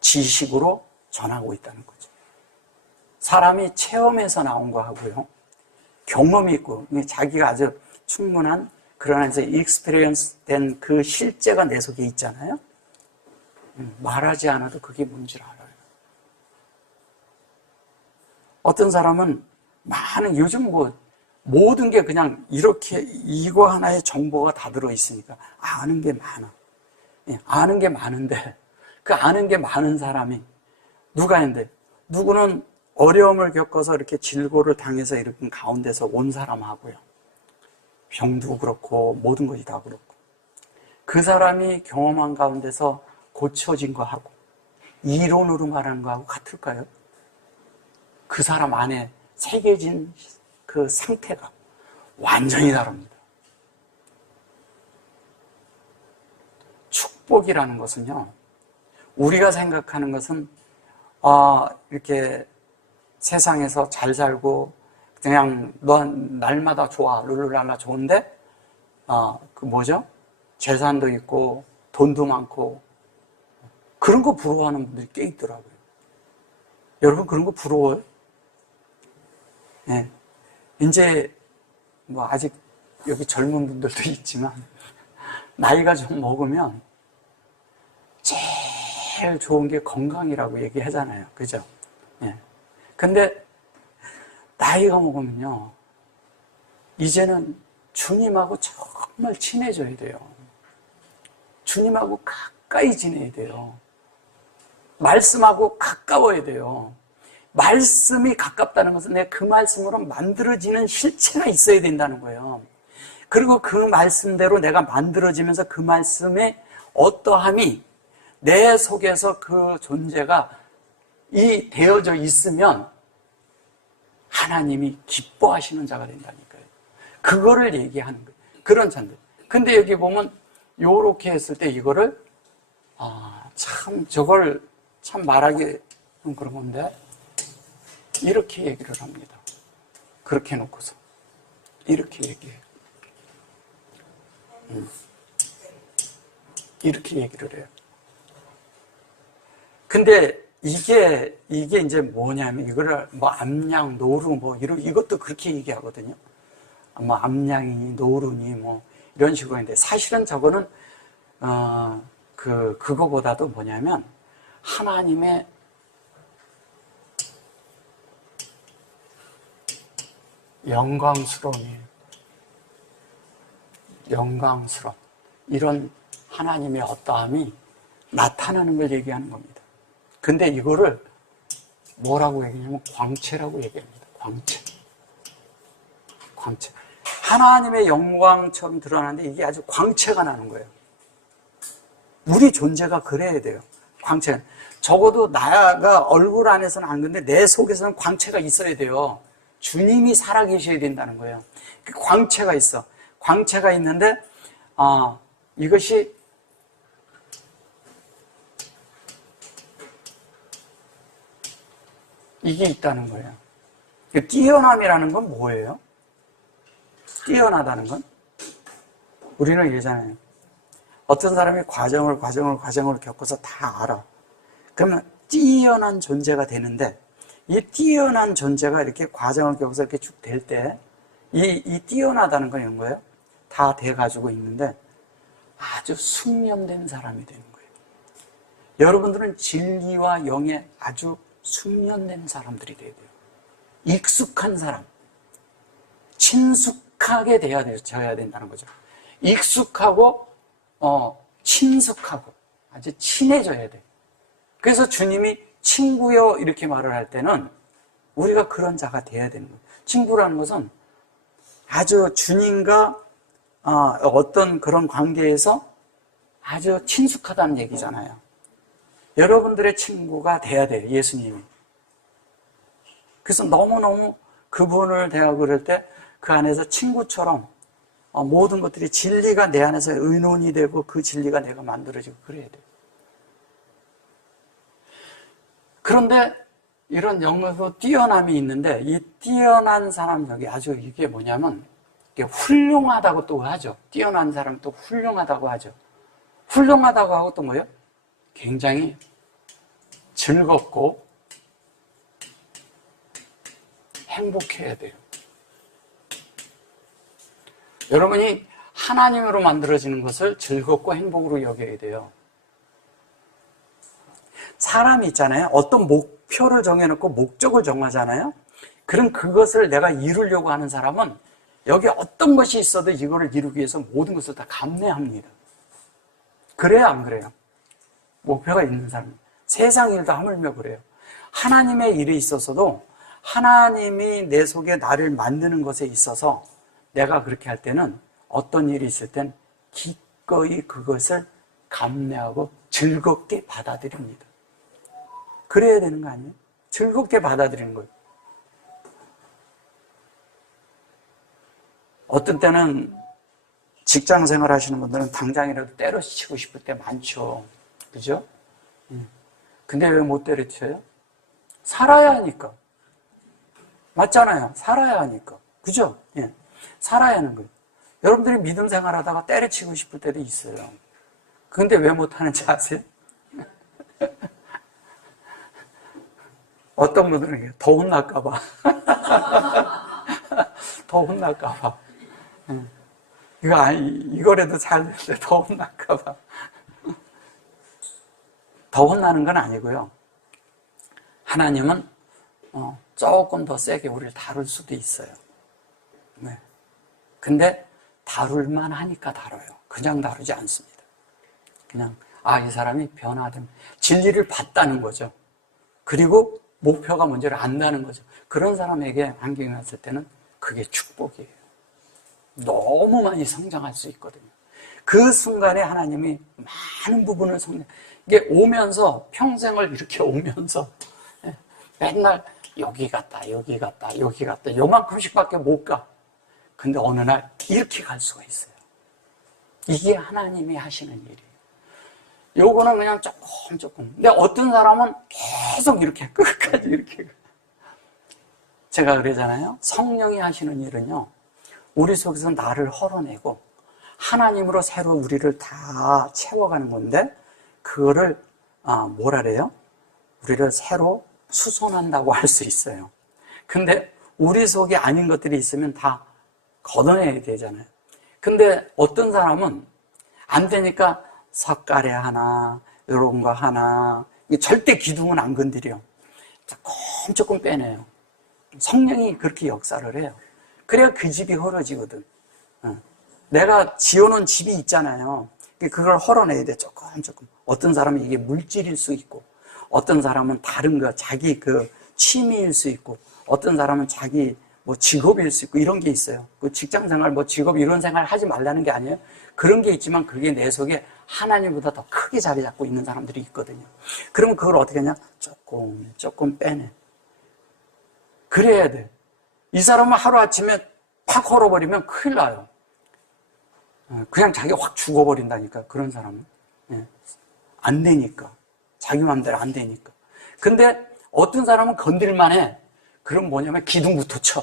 지식으로 전하고 있다는 거죠. 사람이 체험에서 나온 거 하고요. 경험이 있고 자기가 아주 충분한 그런 이제 익스피리언스 된 그 실제가 내 속에 있잖아요. 말하지 않아도 그게 뭔지를 알아요. 어떤 사람은 많은 요즘 뭐 모든 게 그냥 이렇게 이거 하나의 정보가 다 들어있으니까 아는 게 많아. 아는 게 많은데 그 아는 게 많은 사람이 누가 있는데 누구는 어려움을 겪어서 이렇게 질고를 당해서 이렇게 가운데서 온 사람하고요. 병도 그렇고 모든 것이 다 그렇고 그 사람이 경험한 가운데서 고쳐진 거하고 이론으로 말하는 거하고 같을까요? 그 사람 안에 새겨진 그 상태가 완전히 다릅니다. 축복이라는 것은요, 우리가 생각하는 것은 이렇게 세상에서 잘 살고 그냥 넌 날마다 좋아, 룰루랄라 좋은데 그 뭐죠? 재산도 있고 돈도 많고 그런 거 부러워하는 분들이 꽤 있더라고요. 여러분 그런 거 부러워요? 네. 이제 뭐 아직 여기 젊은 분들도 있지만 나이가 좀 먹으면 제일 좋은 게 건강이라고 얘기하잖아요. 그죠? 예. 근데 나이가 먹으면요, 이제는 주님하고 정말 친해져야 돼요. 주님하고 가까이 지내야 돼요. 말씀하고 가까워야 돼요. 말씀이 가깝다는 것은 내가 그 말씀으로 만들어지는 실체가 있어야 된다는 거예요. 그리고 그 말씀대로 내가 만들어지면서 그 말씀의 어떠함이 내 속에서 그 존재가 되어져 있으면 하나님이 기뻐하시는 자가 된다니까요. 그거를 얘기하는 거예요. 그런 자들. 근데 여기 보면 요렇게 했을 때 이거를 참 저걸 참 말하기 좀 그런 건데 이렇게 얘기를 합니다. 그렇게 해놓고서 이렇게 얘기해요. 이렇게 얘기를 해요. 근데 이게 이제 뭐냐면 이거를 뭐 암양, 노루 뭐 이것도 그렇게 얘기하거든요. 뭐 암양이니 노루니 뭐 이런 식으로 했는데 사실은 저거는 그거보다도 뭐냐면 하나님의 영광스러움이에요. 영광스러움. 이런 하나님의 어떠함이 나타나는 걸 얘기하는 겁니다. 근데 이거를 뭐라고 얘기하냐면 광채라고 얘기합니다. 광채. 하나님의 영광처럼 드러나는데 이게 아주 광채가 나는 거예요. 우리 존재가 그래야 돼요. 광채. 적어도 나가 얼굴 안에서는 안 그런데 내 속에서는 광채가 있어야 돼요. 주님이 살아계셔야 된다는 거예요. 그 광채가 있어. 광채가 있는데 이것이 이게 있다는 거예요. 뛰어남이라는 건 뭐예요? 뛰어나다는 건? 우리는 이러잖아요. 어떤 사람이 과정을 겪어서 다 알아. 그러면 뛰어난 존재가 되는데, 이 뛰어난 존재가 이렇게 과정을 겪어서 이렇게 쭉 될 때, 이 뛰어나다는 건 이런 거예요. 다 돼가지고 있는데, 아주 숙련된 사람이 되는 거예요. 여러분들은 진리와 영에 아주 숙련된 사람들이 돼야 돼요. 익숙한 사람. 친숙하게 되어야 된다는 거죠. 익숙하고, 친숙하고, 아주 친해져야 돼. 그래서 주님이 친구여 이렇게 말을 할 때는 우리가 그런 자가 돼야 되는 거예요. 친구라는 것은 아주 주님과 어떤 그런 관계에서 아주 친숙하다는 얘기잖아요. 여러분들의 친구가 돼야 돼요, 예수님이. 그래서 너무너무 그분을 대하고 그럴 때 그 안에서 친구처럼 모든 것들이 진리가 내 안에서 의논이 되고 그 진리가 내가 만들어지고 그래야 돼요. 그런데 이런 영어로 뛰어남이 있는데 이 뛰어난 사람 여기 아주 이게 뭐냐면 이게 훌륭하다고 또 하죠. 뛰어난 사람 또 훌륭하다고 하죠. 훌륭하다고 하고 또 뭐예요? 굉장히 즐겁고 행복해야 돼요. 여러분이 하나님으로 만들어지는 것을 즐겁고 행복으로 여겨야 돼요. 사람이 있잖아요. 어떤 목표를 정해놓고 목적을 정하잖아요. 그럼 그것을 내가 이루려고 하는 사람은 여기 어떤 것이 있어도 이거를 이루기 위해서 모든 것을 다 감내합니다. 그래요, 안 그래요? 목표가 있는 사람. 세상 일도 하물며 그래요. 하나님의 일이 있어서도 하나님이 내 속에 나를 만드는 것에 있어서 내가 그렇게 할 때는 어떤 일이 있을 땐 기꺼이 그것을 감내하고 즐겁게 받아들입니다. 그래야 되는 거 아니에요? 즐겁게 받아들이는 거예요. 어떤 때는 직장 생활 하시는 분들은 당장이라도 때려치고 싶을 때 많죠. 그죠? 근데 왜 못 때려쳐요? 살아야 하니까. 맞잖아요. 살아야 하니까. 그죠? 예. 살아야 하는 거예요. 여러분들이 믿음 생활하다가 때려치고 싶을 때도 있어요. 근데 왜 못하는지 아세요? 어떤 분들은 더 혼날까봐. 더 혼날까봐. 이거라도 잘 되는데 더 혼날까봐. 더 혼나는 건 아니고요. 하나님은 조금 더 세게 우리를 다룰 수도 있어요. 네. 근데 다룰만 하니까 다뤄요. 그냥 다루지 않습니다. 그냥 이 사람이 변화된 진리를 봤다는 거죠. 그리고 목표가 뭔지를 안다는 거죠. 그런 사람에게 환경이 왔을 때는 그게 축복이에요. 너무 많이 성장할 수 있거든요. 그 순간에 하나님이 많은 부분을 이게 오면서 평생을 이렇게 오면서 맨날 여기 갔다 요만큼씩밖에 못 가. 근데 어느 날 이렇게 갈 수가 있어요. 이게 하나님이 하시는 일이에요. 요거는 그냥 조금. 근데 어떤 사람은 계속 이렇게 끝까지 이렇게. 제가 그러잖아요. 성령이 하시는 일은요. 우리 속에서 나를 헐어내고 하나님으로 새로 우리를 다 채워가는 건데 그거를 뭐라 그래요? 우리를 새로 수선한다고 할 수 있어요. 근데 우리 속에 아닌 것들이 있으면 다 걷어내야 되잖아요. 근데 어떤 사람은 안 되니까 석가래 하나, 이런 거 하나, 절대 기둥은 안 건드려. 조금 빼내요. 성령이 그렇게 역사를 해요. 그래야 그 집이 헐어지거든. 내가 지어놓은 집이 있잖아요. 그걸 헐어내야 돼, 조금. 어떤 사람은 이게 물질일 수 있고, 어떤 사람은 다른 거, 자기 그 취미일 수 있고, 어떤 사람은 자기 직업일 수 있고, 이런 게 있어요. 그 직장 생활, 직업 이런 생활 하지 말라는 게 아니에요. 그런 게 있지만 그게 내 속에 하나님보다 더 크게 자리 잡고 있는 사람들이 있거든요. 그러면 그걸 어떻게 하냐? 조금 빼내. 그래야 돼. 이 사람은 하루아침에 확 헐어버리면 큰일 나요. 그냥 자기가 확 죽어버린다니까, 그런 사람은. 안 되니까. 자기 마음대로 안 되니까. 근데 어떤 사람은 건들만 해. 그럼 뭐냐면 기둥부터 쳐.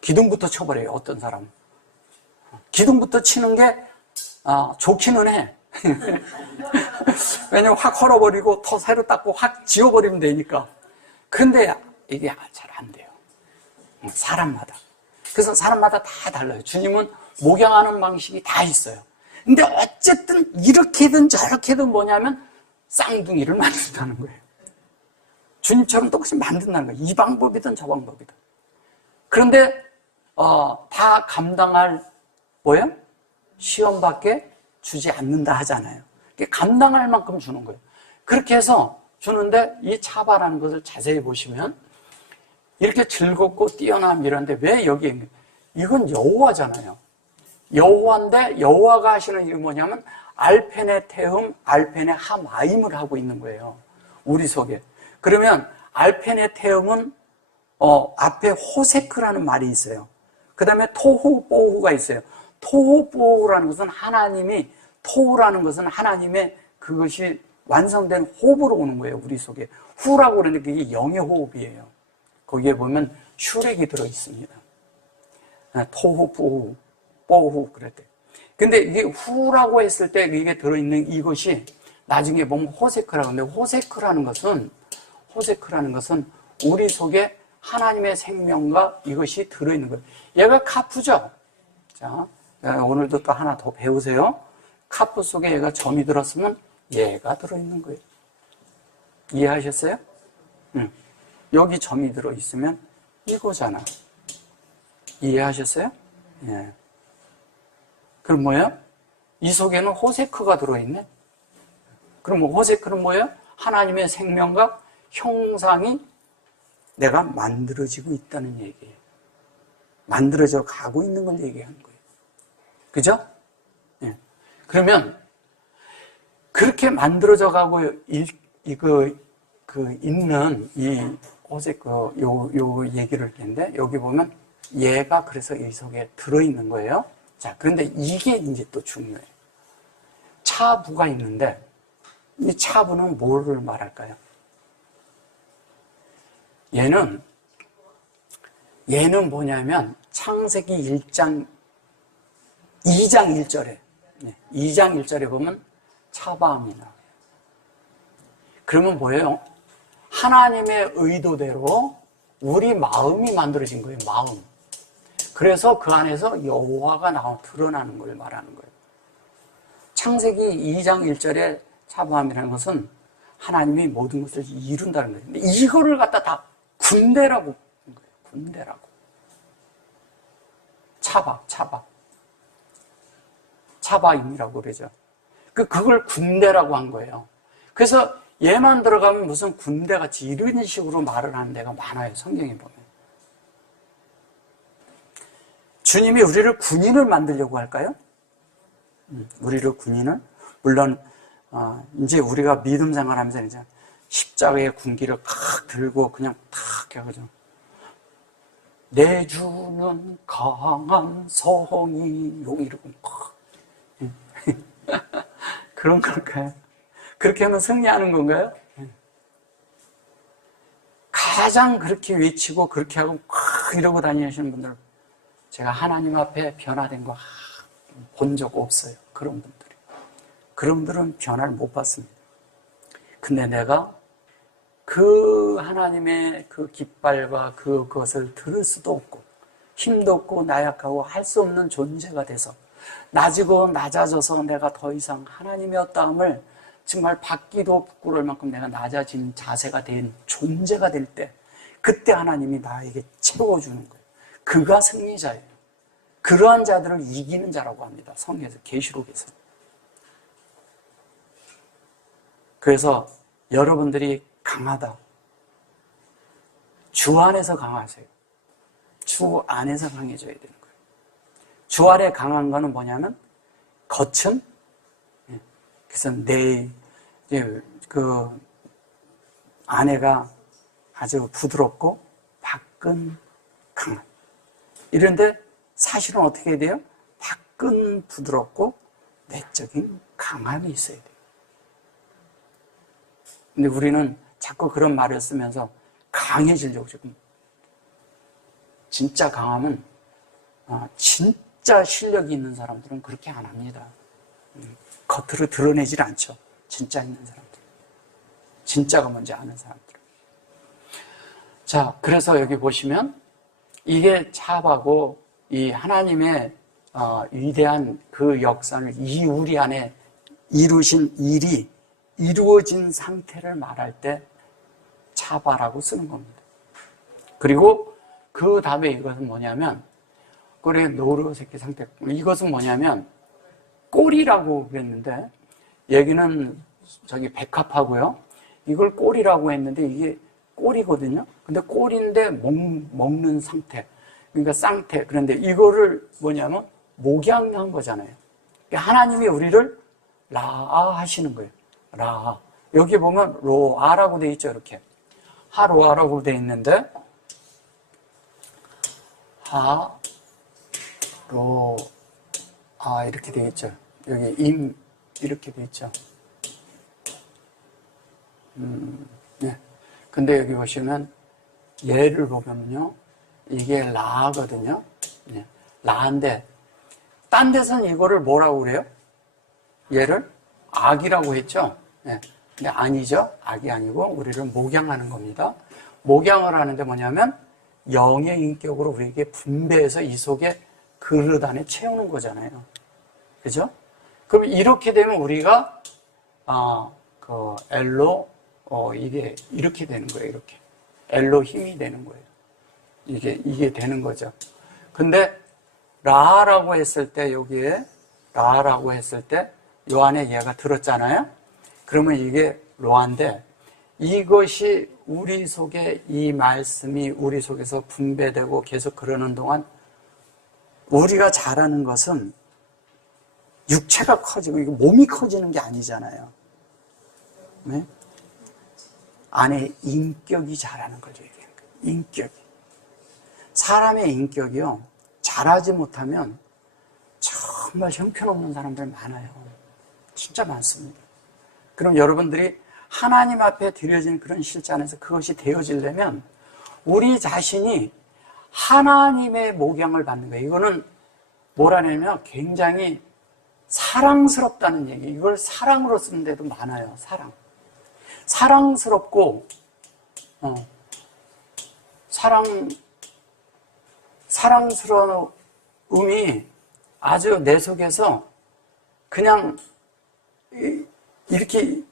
기둥부터 쳐버려요, 어떤 사람은. 기둥부터 치는 게 좋기는 해. 왜냐면 확 헐어버리고 더 새로 닦고 확 지워버리면 되니까. 근데 이게 잘 안 돼요. 사람마다. 그래서 사람마다 다 달라요. 주님은 목양하는 방식이 다 있어요. 근데 어쨌든 이렇게든 저렇게든 뭐냐면 쌍둥이를 만든다는 거예요. 주님처럼 똑같이 만든다는 거예요. 이 방법이든 저 방법이든. 그런데 다 감당할 뭐예요? 시험밖에 주지 않는다 하잖아요. 감당할 만큼 주는 거예요. 그렇게 해서 주는데 이 차바라는 것을 자세히 보시면 이렇게 즐겁고 뛰어난 미라인데 왜 여기에 이건 여호와잖아요. 여호와인데 여호와가 하시는 일이 뭐냐면 알펜의 태음, 알펜의 하마임을 하고 있는 거예요. 우리 속에. 그러면 알펜의 태음은 앞에 호세크라는 말이 있어요. 그 다음에 토후보후가 있어요. 토후보후라는 것은 하나님이, 토후라는 것은 하나님의 그것이 완성된 호흡으로 오는 거예요. 우리 속에. 후라고 그러는데 그게 영의 호흡이에요. 거기에 보면 슈렉이 들어있습니다. 토후보후, 뽀후 그랬대. 근데 이게 후라고 했을 때 이게 들어있는 이것이 나중에 보면 호세크라고 하는데 호세크라는 것은 우리 속에 하나님의 생명과 이것이 들어있는 거예요. 얘가 카프죠? 자, 오늘도 또 하나 더 배우세요. 카프 속에 얘가 점이 들었으면 얘가 들어있는 거예요. 이해하셨어요? 응. 여기 점이 들어있으면 이거잖아. 이해하셨어요? 예. 그럼 뭐예요? 이 속에는 호세크가 들어있네? 그럼 호세크는 뭐예요? 하나님의 생명과 형상이 내가 만들어지고 있다는 얘기예요. 만들어져 가고 있는 걸 얘기하는 거예요. 그죠? 예. 그러면 그렇게 만들어져 가고 있는 이 호세크 요 얘기를 했는데 여기 보면 얘가 그래서 이 속에 들어있는 거예요. 자, 그런데 이게 이제 또 중요해요. 차부가 있는데 이 차부는 뭐를 말할까요? 얘는 뭐냐면 창세기 2장 1절에 2장 1절에 보면 차바입니다. 그러면 뭐예요? 하나님의 의도대로 우리 마음이 만들어진 거예요. 마음. 그래서 그 안에서 여호와가 드러나는 걸 말하는 거예요. 창세기 2장 1절에 차바함이라는 것은 하나님이 모든 것을 이룬다는 거예요. 근데 이거를 갖다 다 군대라고 부르는 거예요. 군대라고. 차바임이라고 그러죠. 그걸 군대라고 한 거예요. 그래서 얘만 들어가면 무슨 군대같이 이런 식으로 말을 하는 데가 많아요. 성경에 보면. 주님이 우리를 군인을 만들려고 할까요? 우리를 군인을? 물론 이제 우리가 믿음 생활하면서 이제 십자가의 군기를 탁 들고 그냥 탁 해가지고 내 주는 강한 성이 용 이러고 그런 걸까요? 그렇게 하면 승리하는 건가요? 가장 그렇게 외치고 그렇게 하고 이러고 다니시는 분들 제가 하나님 앞에 변화된 거 본 적 없어요. 그런 분들은 변화를 못 받습니다. 근데 내가 그 하나님의 그 깃발과 그것을 들을 수도 없고 힘도 없고 나약하고 할 수 없는 존재가 돼서 낮아져서 내가 더 이상 하나님의 어떠함을 정말 받기도 부끄러울 만큼 내가 낮아진 자세가 된 존재가 될 때 그때 하나님이 나에게 채워주는 거예요. 그가 승리자예요. 그러한 자들을 이기는 자라고 합니다. 성경에서, 계시록에서. 그래서 여러분들이 강하다. 주 안에서 강하세요. 주 안에서 강해져야 되는 거예요. 주 안에 강한 거는 뭐냐면 겉은 그래서 그 안에가 아주 부드럽고 밖은 강한. 이런데 사실은 어떻게 해야 돼요? 밖은 부드럽고 내적인 강함이 있어야 돼요. 근데 우리는 자꾸 그런 말을 쓰면서 강해지려고 지금. 진짜 강하면 진짜 실력이 있는 사람들은 그렇게 안 합니다. 겉으로 드러내질 않죠. 진짜 있는 사람들. 진짜가 뭔지 아는 사람들. 자, 그래서 여기 보시면 이게 차하고 이 하나님의 위대한 그 역사를 이 우리 안에 이루신 일이 이루어진 상태를 말할 때 차바라고 쓰는 겁니다. 그리고 그 다음에 이것은 뭐냐면 그래 노루 새끼 상태. 이것은 뭐냐면 꼴이라고 그랬는데 여기는 저기 백합하고요. 이걸 꼴이라고 했는데 이게 꼴이거든요. 근데 꼴인데 먹는 상태. 그러니까 쌍태. 그런데 이거를 뭐냐면 목양한 거잖아요. 하나님이 우리를 라아 하시는 거예요. 라아. 여기 보면 로아라고 돼 있죠. 이렇게. 하로아라고 돼 있는데 하로아 이렇게 돼 있죠. 여기 임 이렇게 돼 있죠. 네. 근데 여기 보시면 얘를 보면요. 이게 라거든요. 네. 라인데 딴 데서는 이거를 뭐라고 그래요? 얘를 악이라고 했죠. 네. 근데 아니죠. 악이 아니고 우리를 목양하는 겁니다. 목양을 하는데 뭐냐면 영의 인격으로 우리에게 분배해서 이 속에 그릇 안에 채우는 거잖아요. 그죠? 그럼 이렇게 되면 우리가 엘로 이게 이렇게 되는 거예요. 이렇게 엘로 힘이 되는 거예요. 이게 되는 거죠. 근데 라라고 했을 때 여기에 라라고 했을 때 요 안에 얘가 들었잖아요. 그러면 이게 로아인데 이것이 우리 속에 이 말씀이 우리 속에서 분배되고 계속 그러는 동안 우리가 잘하는 것은 육체가 커지고 이거 몸이 커지는 게 아니잖아요. 네? 안에 인격이 자라는 거죠. 인격이. 사람의 인격이요. 자라지 못하면 정말 형편없는 사람들 많아요. 진짜 많습니다. 그럼 여러분들이 하나님 앞에 드려진 그런 실제 안에서 그것이 되어지려면 우리 자신이 하나님의 목양을 받는 거예요. 이거는 뭐라냐면 굉장히 사랑스럽다는 얘기. 이걸 사랑으로 쓰는 데도 많아요. 사랑스럽고 사랑스러움이 아주 내 속에서 그냥 이렇게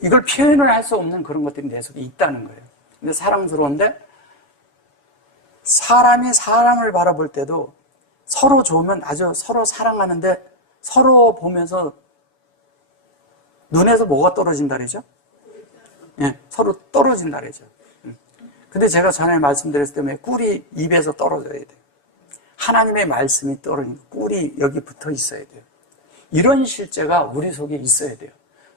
이걸 표현을 할 수 없는 그런 것들이 내 속에 있다는 거예요. 근데 사랑스러운데 사람이 사람을 바라볼 때도 서로 좋으면 아주 서로 사랑하는데 서로 보면서 눈에서 뭐가 떨어진다 그러죠? 예, 서로 떨어진다 그러죠. 근데 제가 전에 말씀드렸을 때 왜 꿀이 입에서 떨어져야 돼요? 하나님의 말씀이 떨어지니까 꿀이 여기 붙어 있어야 돼요. 이런 실제가 우리 속에 있어야 돼요.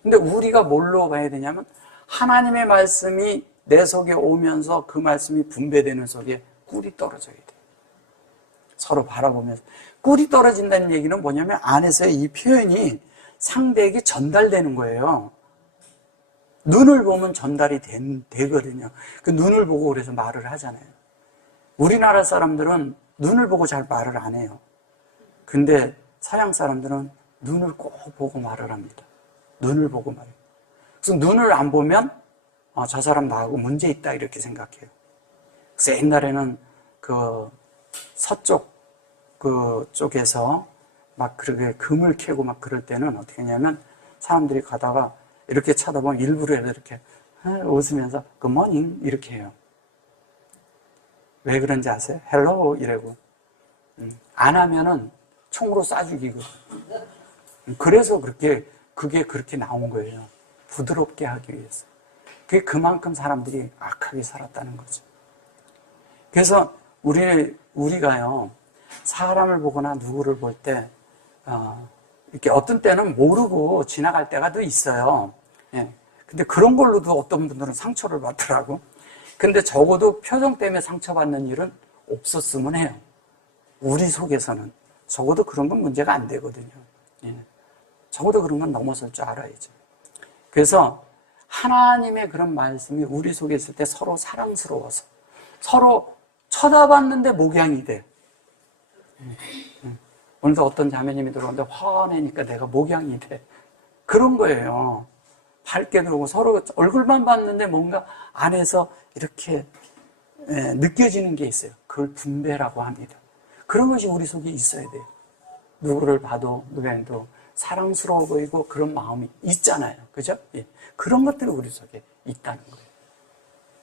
근데 우리가 뭘로 봐야 되냐면 하나님의 말씀이 내 속에 오면서 그 말씀이 분배되는 속에 꿀이 떨어져야 돼요. 서로 바라보면서. 꿀이 떨어진다는 얘기는 뭐냐면 안에서의 이 표현이 상대에게 전달되는 거예요. 눈을 보면 전달이 되거든요. 그 눈을 보고 그래서 말을 하잖아요. 우리나라 사람들은 눈을 보고 잘 말을 안 해요. 근데 서양 사람들은 눈을 꼭 보고 말을 합니다. 눈을 보고 말해요. 그래서 눈을 안 보면 저 사람 나하고 문제 있다 이렇게 생각해요. 그래서 옛날에는 그 서쪽 그 쪽에서 막 그렇게 금을 캐고 막 그럴 때는 어떻게 하냐면 사람들이 가다가 이렇게 쳐다보면 일부러 이렇게 웃으면서 굿모닝 이렇게 해요. 왜 그런지 아세요? 헬로 이러고 안 하면은 총으로 쏴 죽이고. 그래서 그게 그렇게 나온 거예요. 부드럽게 하기 위해서. 그게 그만큼 사람들이 악하게 살았다는 거죠. 그래서 우리가요 사람을 보거나 누구를 볼 때 이렇게 어떤 때는 모르고 지나갈 때가 또 있어요. 예. 근데 그런 걸로도 어떤 분들은 상처를 받더라고. 근데 적어도 표정 때문에 상처받는 일은 없었으면 해요. 우리 속에서는 적어도 그런 건 문제가 안 되거든요. 예. 적어도 그런 건 넘어설 줄 알아야죠. 그래서 하나님의 그런 말씀이 우리 속에 있을 때 서로 사랑스러워서 서로 쳐다봤는데 목양이 돼. 오늘도 어떤 자매님이 들어오는데 화가 내니까 내가 목양이 돼. 그런 거예요. 밝게 들어오고 서로 얼굴만 봤는데 뭔가 안에서 이렇게 느껴지는 게 있어요. 그걸 분배라고 합니다. 그런 것이 우리 속에 있어야 돼요. 누구를 봐도 누구에도 사랑스러워 보이고 그런 마음이 있잖아요. 그죠? 예. 그런 것들이 우리 속에 있다는 거예요.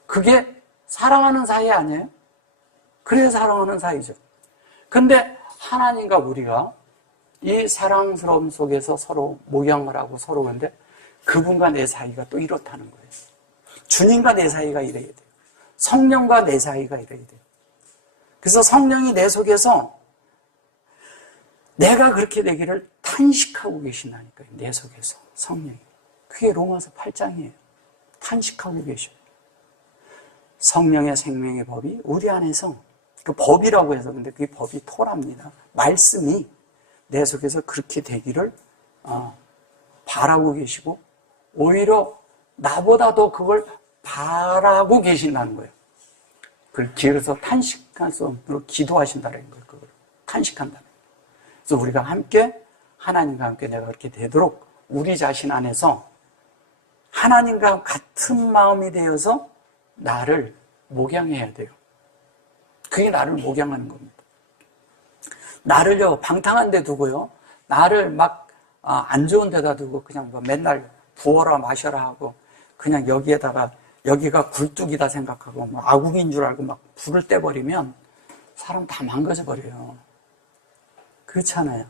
그게 사랑하는 사이 아니에요? 그래야 사랑하는 사이죠. 근데 하나님과 우리가 이 사랑스러움 속에서 서로 목양을 하고 서로 그런데 그분과 내 사이가 또 이렇다는 거예요. 주님과 내 사이가 이래야 돼요. 성령과 내 사이가 이래야 돼요. 그래서 성령이 내 속에서 내가 그렇게 되기를 탄식하고 계신다니까요. 내 속에서 성령이. 그게 로마서 8장이에요. 탄식하고 계셔요. 성령의 생명의 법이 우리 안에서 그 법이라고 해서 근데 그 법이 토랍니다. 말씀이 내 속에서 그렇게 되기를 바라고 계시고 오히려 나보다도 그걸 바라고 계신다는 거예요. 그걸 길어서 탄식할 수 없도록 기도하신다는 거예요. 그걸 탄식한다는 거예요. 그래서 우리가 함께 하나님과 함께 내가 그렇게 되도록 우리 자신 안에서 하나님과 같은 마음이 되어서 나를 목양해야 돼요. 그게 나를 목양하는 겁니다. 나를요 방탕한 데 두고요 나를 막 안 좋은 데다 두고 그냥 뭐 맨날 부어라 마셔라 하고 그냥 여기가 굴뚝이다 생각하고 뭐 아궁인 줄 알고 막 불을 떼버리면 사람 다 망가져 버려요. 그렇잖아요.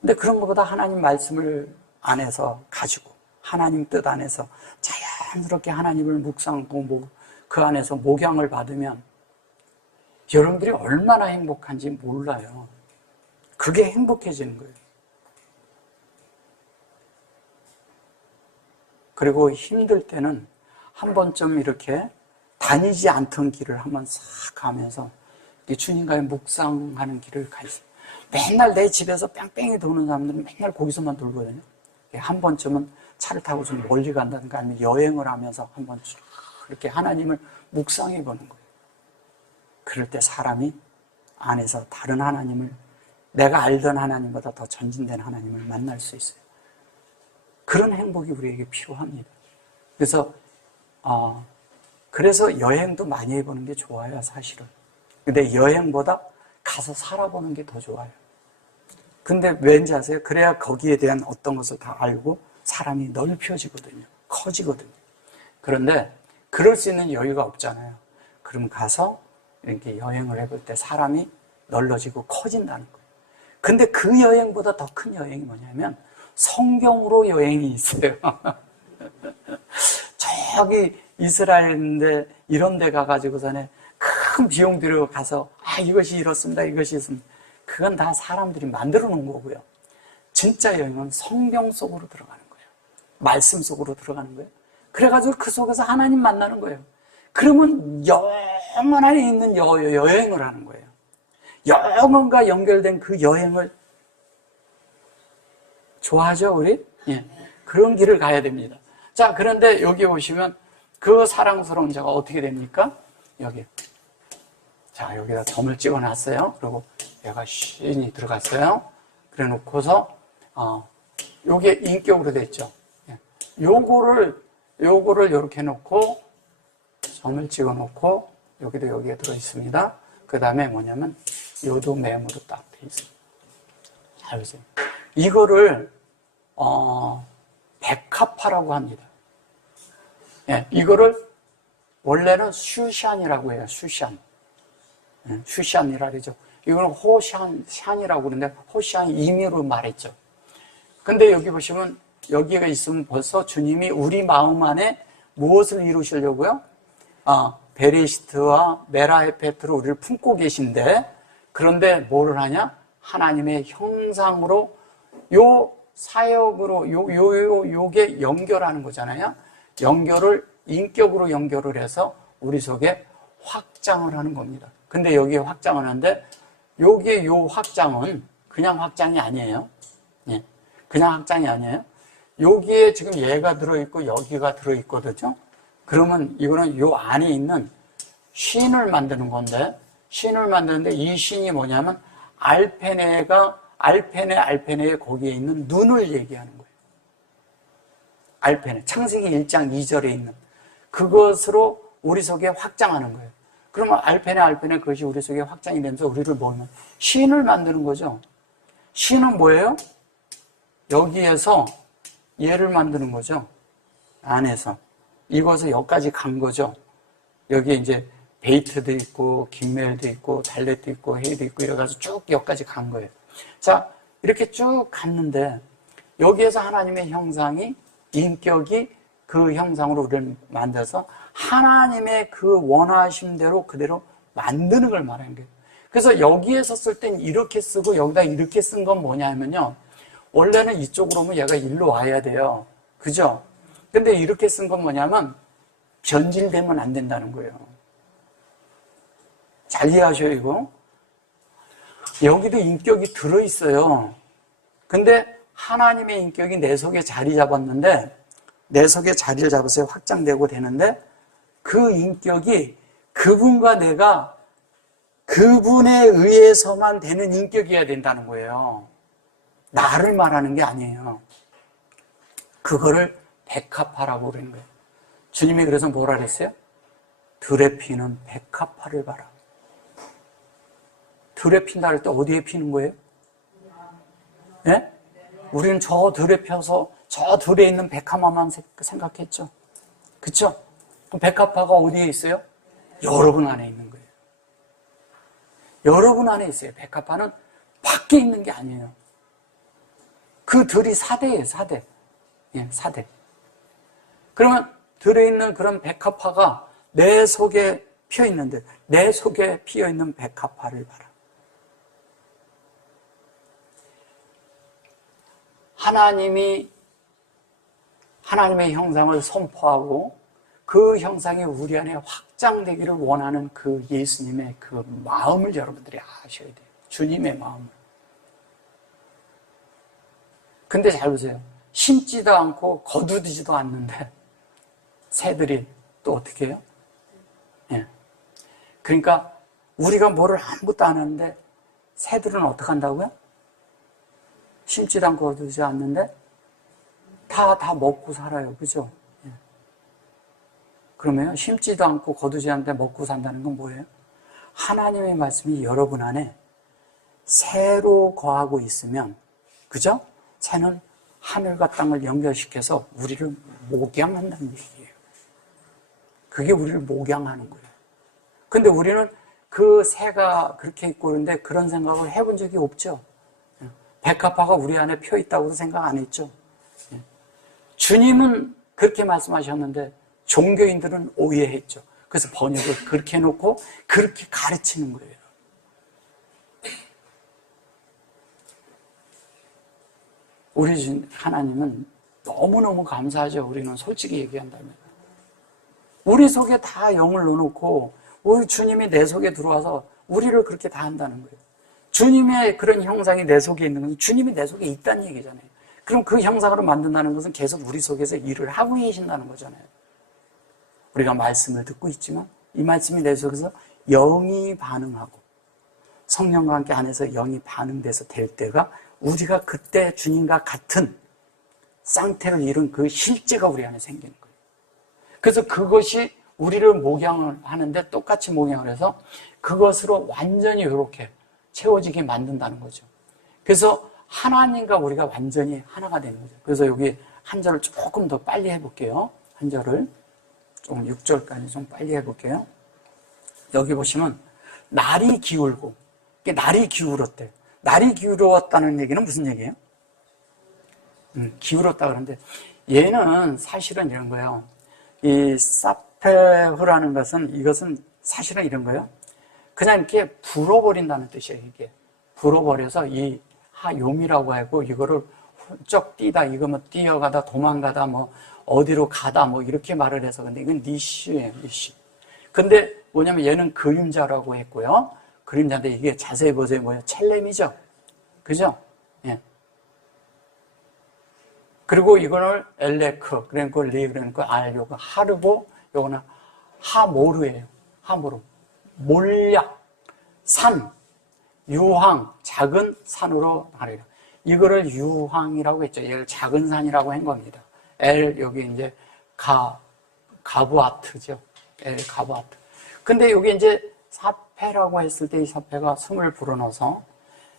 근데 그런 것보다 하나님 말씀을 안에서 가지고 하나님 뜻 안에서 자연스럽게 하나님을 묵상하고 그 안에서 목양을 받으면 여러분들이 얼마나 행복한지 몰라요. 그게 행복해지는 거예요. 그리고 힘들 때는 한 번쯤 이렇게 다니지 않던 길을 한번 싹 가면서 주님과의 묵상하는 길을 가있어요. 맨날 내 집에서 뺑뺑이 도는 사람들은 맨날 거기서만 돌거든요. 한 번쯤은 차를 타고 좀 멀리 간다든가 아니면 여행을 하면서 한번 쭉 이렇게 하나님을 묵상해 보는 거예요. 그럴 때 사람이 안에서 다른 하나님을 내가 알던 하나님보다 더 전진된 하나님을 만날 수 있어요. 그런 행복이 우리에게 필요합니다. 그래서 여행도 많이 해보는 게 좋아요, 사실은. 근데 여행보다 가서 살아보는 게 더 좋아요. 근데 왠지 아세요? 그래야 거기에 대한 어떤 것을 다 알고 사람이 넓혀지거든요. 커지거든요. 그런데 그럴 수 있는 여유가 없잖아요. 그럼 가서 이렇게 여행을 해볼 때 사람이 넓어지고 커진다는 거예요. 근데 그 여행보다 더 큰 여행이 뭐냐면 성경으로 여행이 있어요. 저기 이스라엘인데 이런 데 가가지고서는 큰 비용 들여 가서 이것이 이렇습니다. 이것이 있습니다. 그건 다 사람들이 만들어 놓은 거고요. 진짜 여행은 성경 속으로 들어가는 거예요. 말씀 속으로 들어가는 거예요. 그래가지고 그 속에서 하나님 만나는 거예요. 그러면 영원 안에 있는 여행을 하는 거예요. 영혼과 연결된 그 여행을 좋아하죠, 우리? 예. 그런 길을 가야 됩니다. 자, 그런데 여기 오시면 그 사랑스러운 자가 어떻게 됩니까? 여기. 자, 여기다 점을 찍어 놨어요. 그리고 얘가 쉰이 들어갔어요. 그래 놓고서, 요게 인격으로 됐죠. 예. 요거를 요렇게 놓고, 점을 찍어 놓고, 여기도 여기에 들어 있습니다. 그 다음에 뭐냐면, 요도 메모로 딱 돼 있습니다. 잘 보세요. 이거를, 백합화라고 합니다. 예, 이거를 원래는 슈샨이라고 해요. 슈샨. 예, 슈샨이라 그러죠. 이거는 호샨이라고 그러는데 호샨 임의로 말했죠. 근데 여기 보시면 여기가 있으면 벌써 주님이 우리 마음 안에 무엇을 이루시려고요? 베레시트와 메라헤페트로 우리를 품고 계신데 그런데 뭐를 하냐? 하나님의 형상으로 요 사역으로 요게 연결하는 거잖아요. 연결을 인격으로 연결을 해서 우리 속에 확장을 하는 겁니다. 근데 여기에 확장을 하는데 요 확장은 그냥 확장이 아니에요. 예. 그냥 확장이 아니에요. 여기에 지금 얘가 들어있고 여기가 들어있거든요. 그러면 이거는 요 안에 있는 쉰을 만드는 건데, 쉰을 만드는데 이 쉰이 뭐냐면 알페네 거기에 있는 눈을 얘기하는 거예요. 알페네, 창세기 1장 2절에 있는 그것으로 우리 속에 확장하는 거예요. 그러면 알페네 그것이 우리 속에 확장이 되면서 우리를 모으면 쉰을 만드는 거죠. 쉰은 뭐예요? 여기에서 얘를 만드는 거죠. 안에서. 이것을 여기까지 간 거죠. 여기에 이제 베이트도 있고, 김멜도 있고, 달렛도 있고, 헤이도 있고, 이래가지고 쭉 여기까지 간 거예요. 자, 이렇게 쭉 갔는데, 여기에서 하나님의 형상이, 인격이 그 형상으로 우리를 만들어서 하나님의 그 원하심대로 그대로 만드는 걸 말하는 거예요. 그래서 여기에서 쓸 땐 이렇게 쓰고, 여기다 이렇게 쓴 건 뭐냐면요. 원래는 이쪽으로 오면 얘가 일로 와야 돼요. 그죠? 근데 이렇게 쓴 건 뭐냐면 변질되면 안 된다는 거예요. 잘 이해하셔요, 이거? 여기도 인격이 들어있어요. 근데 하나님의 인격이 내 속에 자리 잡았는데, 내 속에 자리를 잡아서 확장되고 되는데, 그 인격이 그분과 내가 그분에 의해서만 되는 인격이어야 된다는 거예요. 나를 말하는 게 아니에요. 그거를 백합화라고 그러는 거예요. 주님이 그래서 뭐라 그랬어요? 들에 피는 백합화를 봐라. 들에 핀다 할 때 어디에 피는 거예요? 예? 우리는 저 들에 펴서 저 들에 있는 백합화만 생각했죠. 그쵸? 그럼 백합화가 어디에 있어요? 여러분 안에 있는 거예요. 여러분 안에 있어요. 백합화는 밖에 있는 게 아니에요. 그 들이 사대예요, 사대. 예, 사대. 그러면 들에 있는 그런 백합화가 내 속에 피어 있는데, 내 속에 피어 있는 백합화를 봐라. 하나님의 형상을 선포하고 그 형상이 우리 안에 확장되기를 원하는 그 예수님의 그 마음을 여러분들이 아셔야 돼요. 주님의 마음을. 근데 잘 보세요. 심지도 않고 거두지도 않는데 새들이 또 어떻게 해요? 예. 그러니까 우리가 뭐를 아무것도 안 하는데 새들은 어떻게 한다고요? 심지도 않고 거두지 않는데 다 먹고 살아요. 그죠? 예. 그러면 심지도 않고 거두지 않는데 먹고 산다는 건 뭐예요? 하나님의 말씀이 여러분 안에 새로 거하고 있으면, 그죠? 새는 하늘과 땅을 연결시켜서 우리를 목양한다는 얘기예요. 그게 우리를 목양하는 거예요. 근데 우리는 그 새가 그렇게 있고 그런데 그런 생각을 해본 적이 없죠. 백합화가 우리 안에 펴 있다고도 생각 안 했죠. 주님은 그렇게 말씀하셨는데 종교인들은 오해했죠. 그래서 번역을 그렇게 해놓고 그렇게 가르치는 거예요. 우리 하나님은 너무너무 감사하죠. 우리는 솔직히 얘기한다면. 우리 속에 다 영을 넣어놓고 우리 주님이 내 속에 들어와서 우리를 그렇게 다 한다는 거예요. 주님의 그런 형상이 내 속에 있는 것은 주님이 내 속에 있다는 얘기잖아요. 그럼 그 형상으로 만든다는 것은 계속 우리 속에서 일을 하고 계신다는 거잖아요. 우리가 말씀을 듣고 있지만 이 말씀이 내 속에서 영이 반응하고 성령과 함께 안에서 영이 반응돼서 될 때가 우리가 그때 주님과 같은 상태를 이룬 그 실제가 우리 안에 생기는 거예요. 그래서 그것이 우리를 목양을 하는데 똑같이 목양을 해서 그것으로 완전히 이렇게 채워지게 만든다는 거죠. 그래서 하나님과 우리가 완전히 하나가 되는 거죠. 그래서 여기 한 절을 조금 더 빨리 해볼게요. 한 절을 좀 6절까지 좀 빨리 해볼게요. 여기 보시면 날이 기울고, 날이 기울었대. 날이 기울었다는 얘기는 무슨 얘기예요? 기울었다 그러는데 얘는 사실은 이런 거예요. 이 사페흐라는 것은 이것은 사실은 이런 거예요. 그냥 이렇게 불어버린다는 뜻이에요. 이게 불어버려서 이 하요미라고 하고 이거를 훌쩍 뛰다, 이거 뭐 뛰어가다, 도망가다, 뭐 어디로 가다, 뭐 이렇게 말을 해서 근데 이건 니시예요, 니시. 근데 뭐냐면 얘는 그림자라고 했고요. 그림자인데 이게 자세히 보세요, 뭐예요? 첼렘이죠, 그죠? 예. 그리고 이거는 엘레크, 그러니까 리, 그러니까 알, 요거 하르고, 요거는 하모르예요. 하모르. 몰약, 산, 유황, 작은 산으로 말해요. 이거를 유황이라고 했죠. 얘를 작은 산이라고 한 겁니다. 여기 이제 가부아트죠. 가부아트. 근데 여기 이제 사패라고 했을 때 이 사패가 숨을 불어넣어서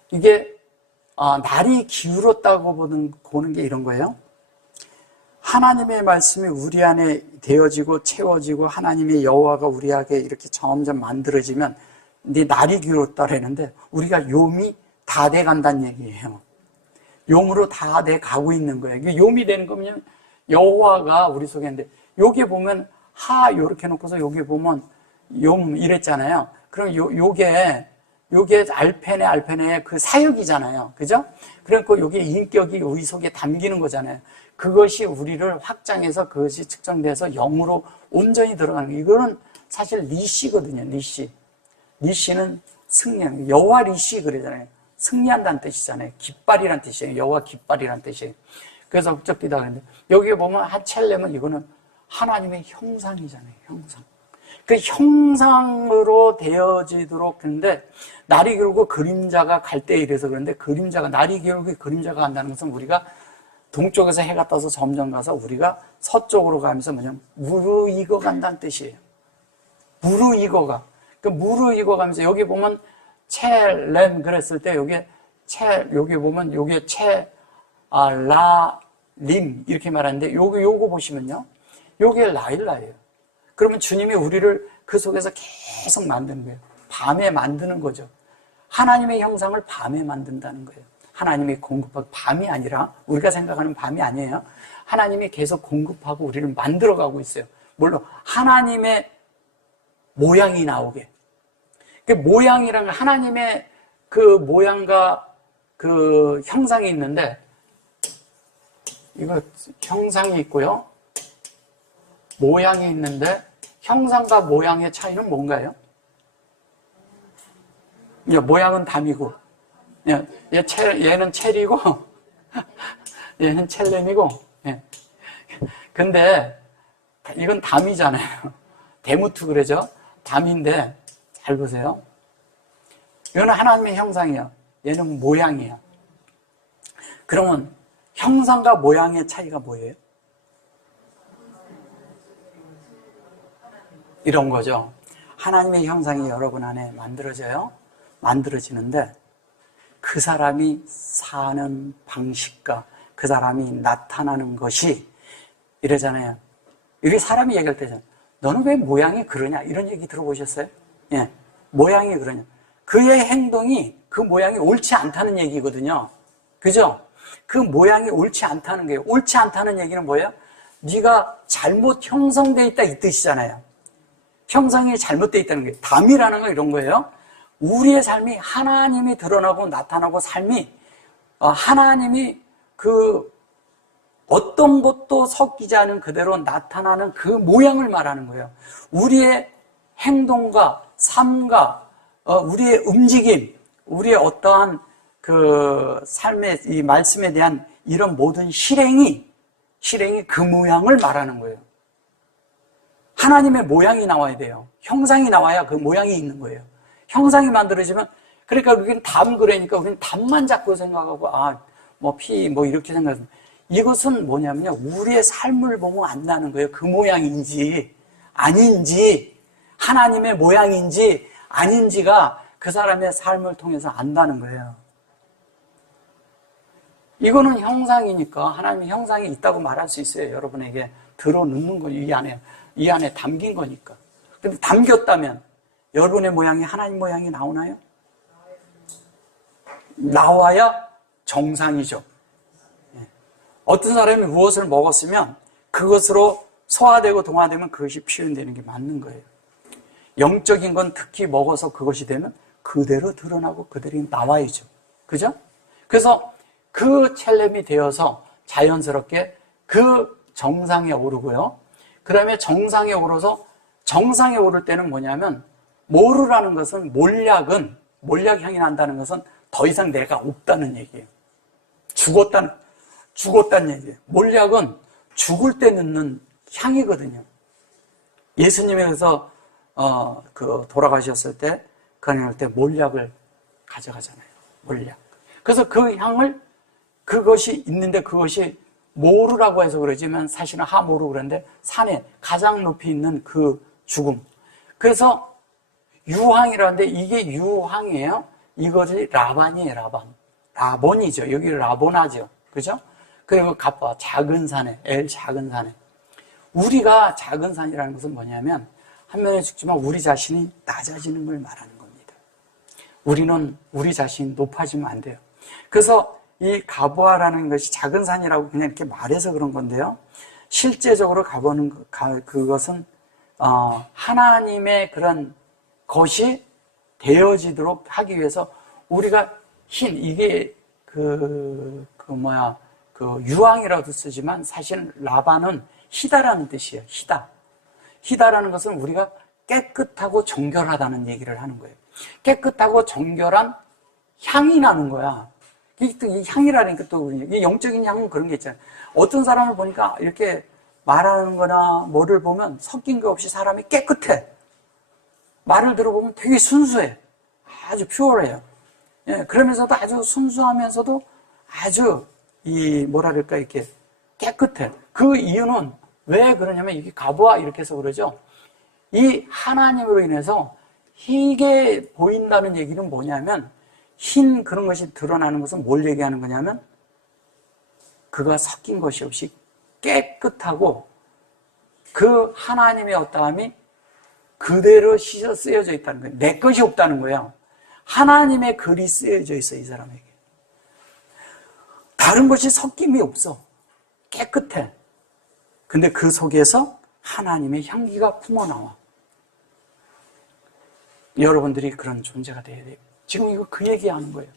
이게 날이 기울었다고 보는 게 이런 거예요. 하나님의 말씀이 우리 안에 되어지고 채워지고 하나님의 여호와가 우리에게 이렇게 점점 만들어지면 이제 날이 기울었다라는데 우리가 요미 다 돼간다는 얘기예요. 용으로 다 돼가고 있는 거예요. 이게 요미 되는 거면 여호와가 우리 속에 있는데 여기 보면 하 요렇게 놓고서 여기 보면 용 이랬잖아요. 그럼 요게 알펜의 그 사역이잖아요. 그죠? 그러니까 요게 인격이 우리 속에 담기는 거잖아요. 그것이 우리를 확장해서 그것이 측정돼서 영으로 온전히 들어가는 거예요. 이거는 사실 리시거든요. 리시는 승리, 여호와 리시 그러잖아요. 승리한다는 뜻이잖아요. 깃발이란 뜻이에요. 여호와 깃발이란 뜻이에요. 그래서 흑적기다 그랬는데 여기에 보면 한 첼렘은 이거는 하나님의 형상이잖아요. 형상. 그 형상으로 되어지도록 그런데 날이 기울고 그림자가 갈 때 이래서 그런데 날이 기울고 그림자가 간다는 것은 우리가 동쪽에서 해가 떠서 점점 가서 우리가 서쪽으로 가면서 뭐냐면 무르익어 간다는 뜻이에요. 무르익어가. 그 무르익어 가면서 여기 보면 첼렘 그랬을 때 여기 보면 요게 라림 이렇게 말하는데 요거 보시면요. 요게 라일라예요. 그러면 주님이 우리를 그 속에서 계속 만드는 거예요. 밤에 만드는 거죠. 하나님의 형상을 밤에 만든다는 거예요. 하나님이 공급하고 밤이 아니라 우리가 생각하는 밤이 아니에요. 하나님이 계속 공급하고 우리를 만들어가고 있어요. 물론 하나님의 모양이 나오게. 그 모양이란 하나님의 그 모양과 그 형상이 있는데 이거 형상이 있고요. 모양이 있는데 형상과 모양의 차이는 뭔가요? 모양은 담이고 얘는 첼이고 얘는 첼렘이고 근데 이건 담이잖아요. 데무트 그러죠. 담인데 잘 보세요. 이거는 하나님의 형상이야. 얘는 모양이야. 그러면 형상과 모양의 차이가 뭐예요? 이런 거죠. 하나님의 형상이 여러분 안에 만들어지는데 그 사람이 사는 방식과 그 사람이 나타나는 것이 이러잖아요. 우리 사람이 얘기할 때잖아요. 너는 왜 모양이 그러냐? 이런 얘기 들어보셨어요? 예, 모양이 그러냐. 그의 행동이 그 모양이 옳지 않다는 얘기거든요. 그죠? 그 모양이 옳지 않다는 거예요. 옳지 않다는 얘기는 뭐예요? 네가 잘못 형성되어 있다 이 뜻이잖아요. 형성이 잘못되어 있다는 거예요. 담이라는 건 이런 거예요. 우리의 삶이 하나님이 드러나고 나타나고 삶이 하나님이 그 어떤 것도 섞이지 않은 그대로 나타나는 그 모양을 말하는 거예요. 우리의 행동과 삶과 우리의 움직임, 우리의 어떠한 그 삶의 이 말씀에 대한 이런 모든 실행이 그 모양을 말하는 거예요. 하나님의 모양이 나와야 돼요. 형상이 나와야 그 모양이 있는 거예요. 형상이 만들어지면 그러니까 우리는 담 그러니까 우리는 담만 자꾸 생각하고 이렇게 생각해요. 이것은 뭐냐면요. 우리의 삶을 보면 안다는 거예요. 그 모양인지 아닌지 하나님의 모양인지 아닌지가 그 사람의 삶을 통해서 안다는 거예요. 이거는 형상이니까 하나님의 형상이 있다고 말할 수 있어요. 여러분에게 들어놓는 거 이 안에 담긴 거니까. 근데 담겼다면 여러분의 모양이 하나님 모양이 나오나요? 나와야 정상이죠. 어떤 사람이 무엇을 먹었으면 그것으로 소화되고 동화되면 그것이 표현되는 게 맞는 거예요. 영적인 건 특히 먹어서 그것이 되면 그대로 드러나고 그대로 나와야죠. 그죠? 그래서 그 첼렘이 되어서 자연스럽게 그 정상에 오르고요. 그 다음에 정상에 오르서 정상에 오를 때는 뭐냐면 모르라는 것은 몰약 향이 난다는 것은 더 이상 내가 없다는 얘기예요. 죽었다는 죽었다는 얘기예요. 몰약은 죽을 때 넣는 향이거든요. 예수님이 그래서 돌아가셨을 때 그날 때 몰약을 가져가잖아요. 몰약. 그래서 그 향을 그것이 있는데 그것이 모루라고 해서 그러지만 사실은 하모루 그러는데 산에 가장 높이 있는 그 죽음. 그래서 유황이라는데 이게 유황이에요. 이것이 라반이에요. 라본이죠. 여기 라보나죠. 그죠? 그리고 갑바 작은 산에 작은 산에 우리가 작은 산이라는 것은 뭐냐면 한면에 죽지만 우리 자신이 낮아지는 걸 말하는 겁니다. 우리는 우리 자신이 높아지면 안 돼요. 그래서 이 가보아라는 것이 작은 산이라고 그냥 이렇게 말해서 그런 건데요. 실제적으로 그것은 하나님의 그런 것이 되어지도록 하기 위해서 우리가 이게 유황이라도 쓰지만 사실 라반은 희다라는 뜻이에요. 희다라는 것은 우리가 깨끗하고 정결하다는 얘기를 하는 거예요. 깨끗하고 정결한 향이 나는 거야. 이 향이라니까 또 이 영적인 향은 그런 게 있잖아요. 어떤 사람을 보니까 이렇게 말하는 거나 뭐를 보면 섞인 게 없이 사람이 깨끗해. 말을 들어보면 되게 순수해. 아주 퓨어해요. 예, 그러면서도 아주 순수하면서도 아주 이렇게 깨끗해. 그 이유는 왜 그러냐면 이게 가보아 이렇게 해서 그러죠. 이 하나님으로 인해서 희게 보인다는 얘기는 뭐냐면 흰 그런 것이 드러나는 것은 뭘 얘기하는 거냐면 그가 섞인 것이 없이 깨끗하고 그 하나님의 어떠함이 그대로 쓰여져 있다는 거예요. 내 것이 없다는 거예요. 하나님의 글이 쓰여져 있어, 이 사람에게. 다른 것이 섞임이 없어. 깨끗해. 근데 그 속에서 하나님의 향기가 품어나와. 여러분들이 그런 존재가 돼야 돼요. 지금 이거 그 얘기하는 거예요.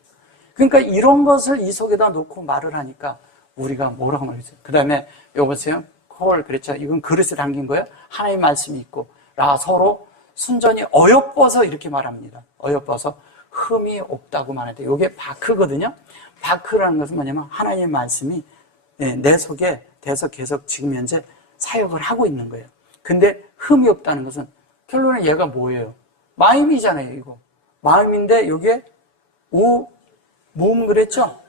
그러니까 이런 것을 이 속에다 놓고 말을 하니까 우리가 뭐라고 말했어요. 그 다음에 여보세요. 그랬죠. 이건 그릇에 담긴 거예요. 하나님의 말씀이 있고 서로 순전히 어여뻐서 이렇게 말합니다. 어여뻐서 흠이 없다고 말하는데 이게 바크거든요. 바크라는 것은 뭐냐면 하나님의 말씀이 내 속에 대해서 계속 지금 현재 사역을 하고 있는 거예요. 근데 흠이 없다는 것은 결론은 얘가 뭐예요? 마음이잖아요, 이거. 마음인데 여기에 몸 그랬죠?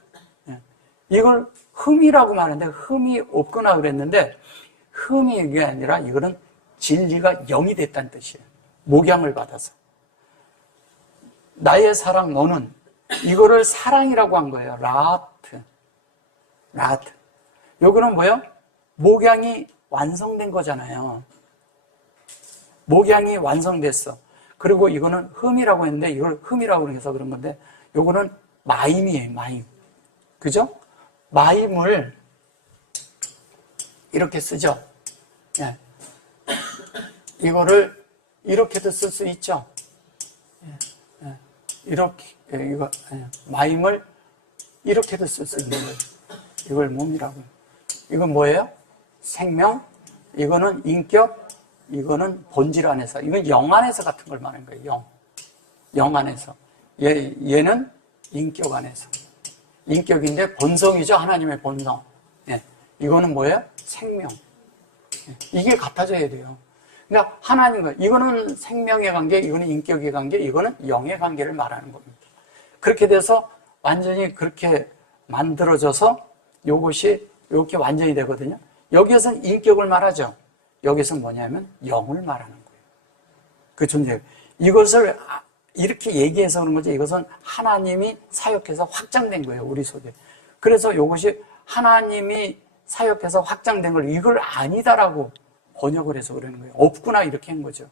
이걸 흠이라고 말하는데 흠이 없구나 그랬는데 흠이 이게 아니라 이거는 진리가 영이 됐다는 뜻이에요. 목양을 받아서. 나의 사랑 너는 이거를 사랑이라고 한 거예요. 라트. 요거는 뭐예요? 목양이 완성된 거잖아요. 목양이 완성됐어. 그리고 이거는 흠이라고 했는데 이걸 흠이라고 해서 그런 건데 요거는 마임이에요. 마임. 그죠? 마임을 이렇게 쓰죠. 예. 이거를 이렇게도 쓸 수 있죠. 이렇게 마임을 이렇게도 쓸 수 있는 거예요. 이걸 몸이라고. 이건 뭐예요? 생명. 이거는 인격. 이거는 본질 안에서. 이건 영 안에서 같은 걸 말하는 거예요. 영 안에서. 얘는 인격 안에서. 인격인데 본성이죠. 하나님의 본성. 이거는 뭐예요? 생명. 이게 같아져야 돼요. 그러니까 하나님과 이거는 생명의 관계, 이거는 인격의 관계, 이거는 영의 관계를 말하는 겁니다. 그렇게 돼서 완전히 그렇게 만들어져서 이것이 이렇게 완전히 되거든요. 여기에서는 인격을 말하죠. 여기서 뭐냐면 영을 말하는 거예요. 그 존재. 이것을 이렇게 얘기해서 그런 거죠. 이것은 하나님이 사역해서 확장된 거예요. 우리 속에. 그래서 이것이 하나님이 사역해서 확장된 걸 이걸 아니다라고 번역을 해서 그러는 거예요. 없구나 이렇게 한 거죠.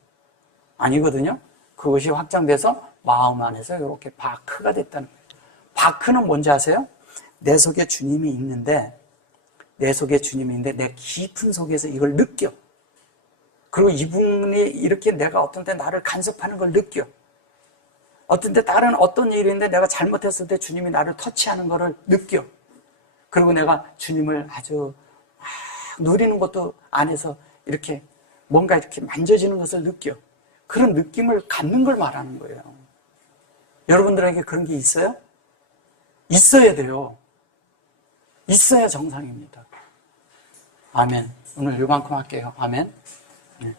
아니거든요. 그것이 확장돼서 마음 안에서 이렇게 바크가 됐다는 거예요. 바크는 뭔지 아세요? 내 속에 주님이 있는데 내 깊은 속에서 이걸 느껴. 그리고 이분이 이렇게 내가 어떤 때 나를 간섭하는 걸 느껴. 어떤 때 다른 어떤 일인데 내가 잘못했을 때 주님이 나를 터치하는 거를 느껴. 그리고 내가 주님을 아주 누리는 것도 안에서 이렇게 뭔가 이렇게 만져지는 것을 느껴. 그런 느낌을 갖는 걸 말하는 거예요. 여러분들에게 그런 게 있어요? 있어야 돼요. 있어야 정상입니다. 아멘. 오늘 이만큼 할게요. 아멘. 네.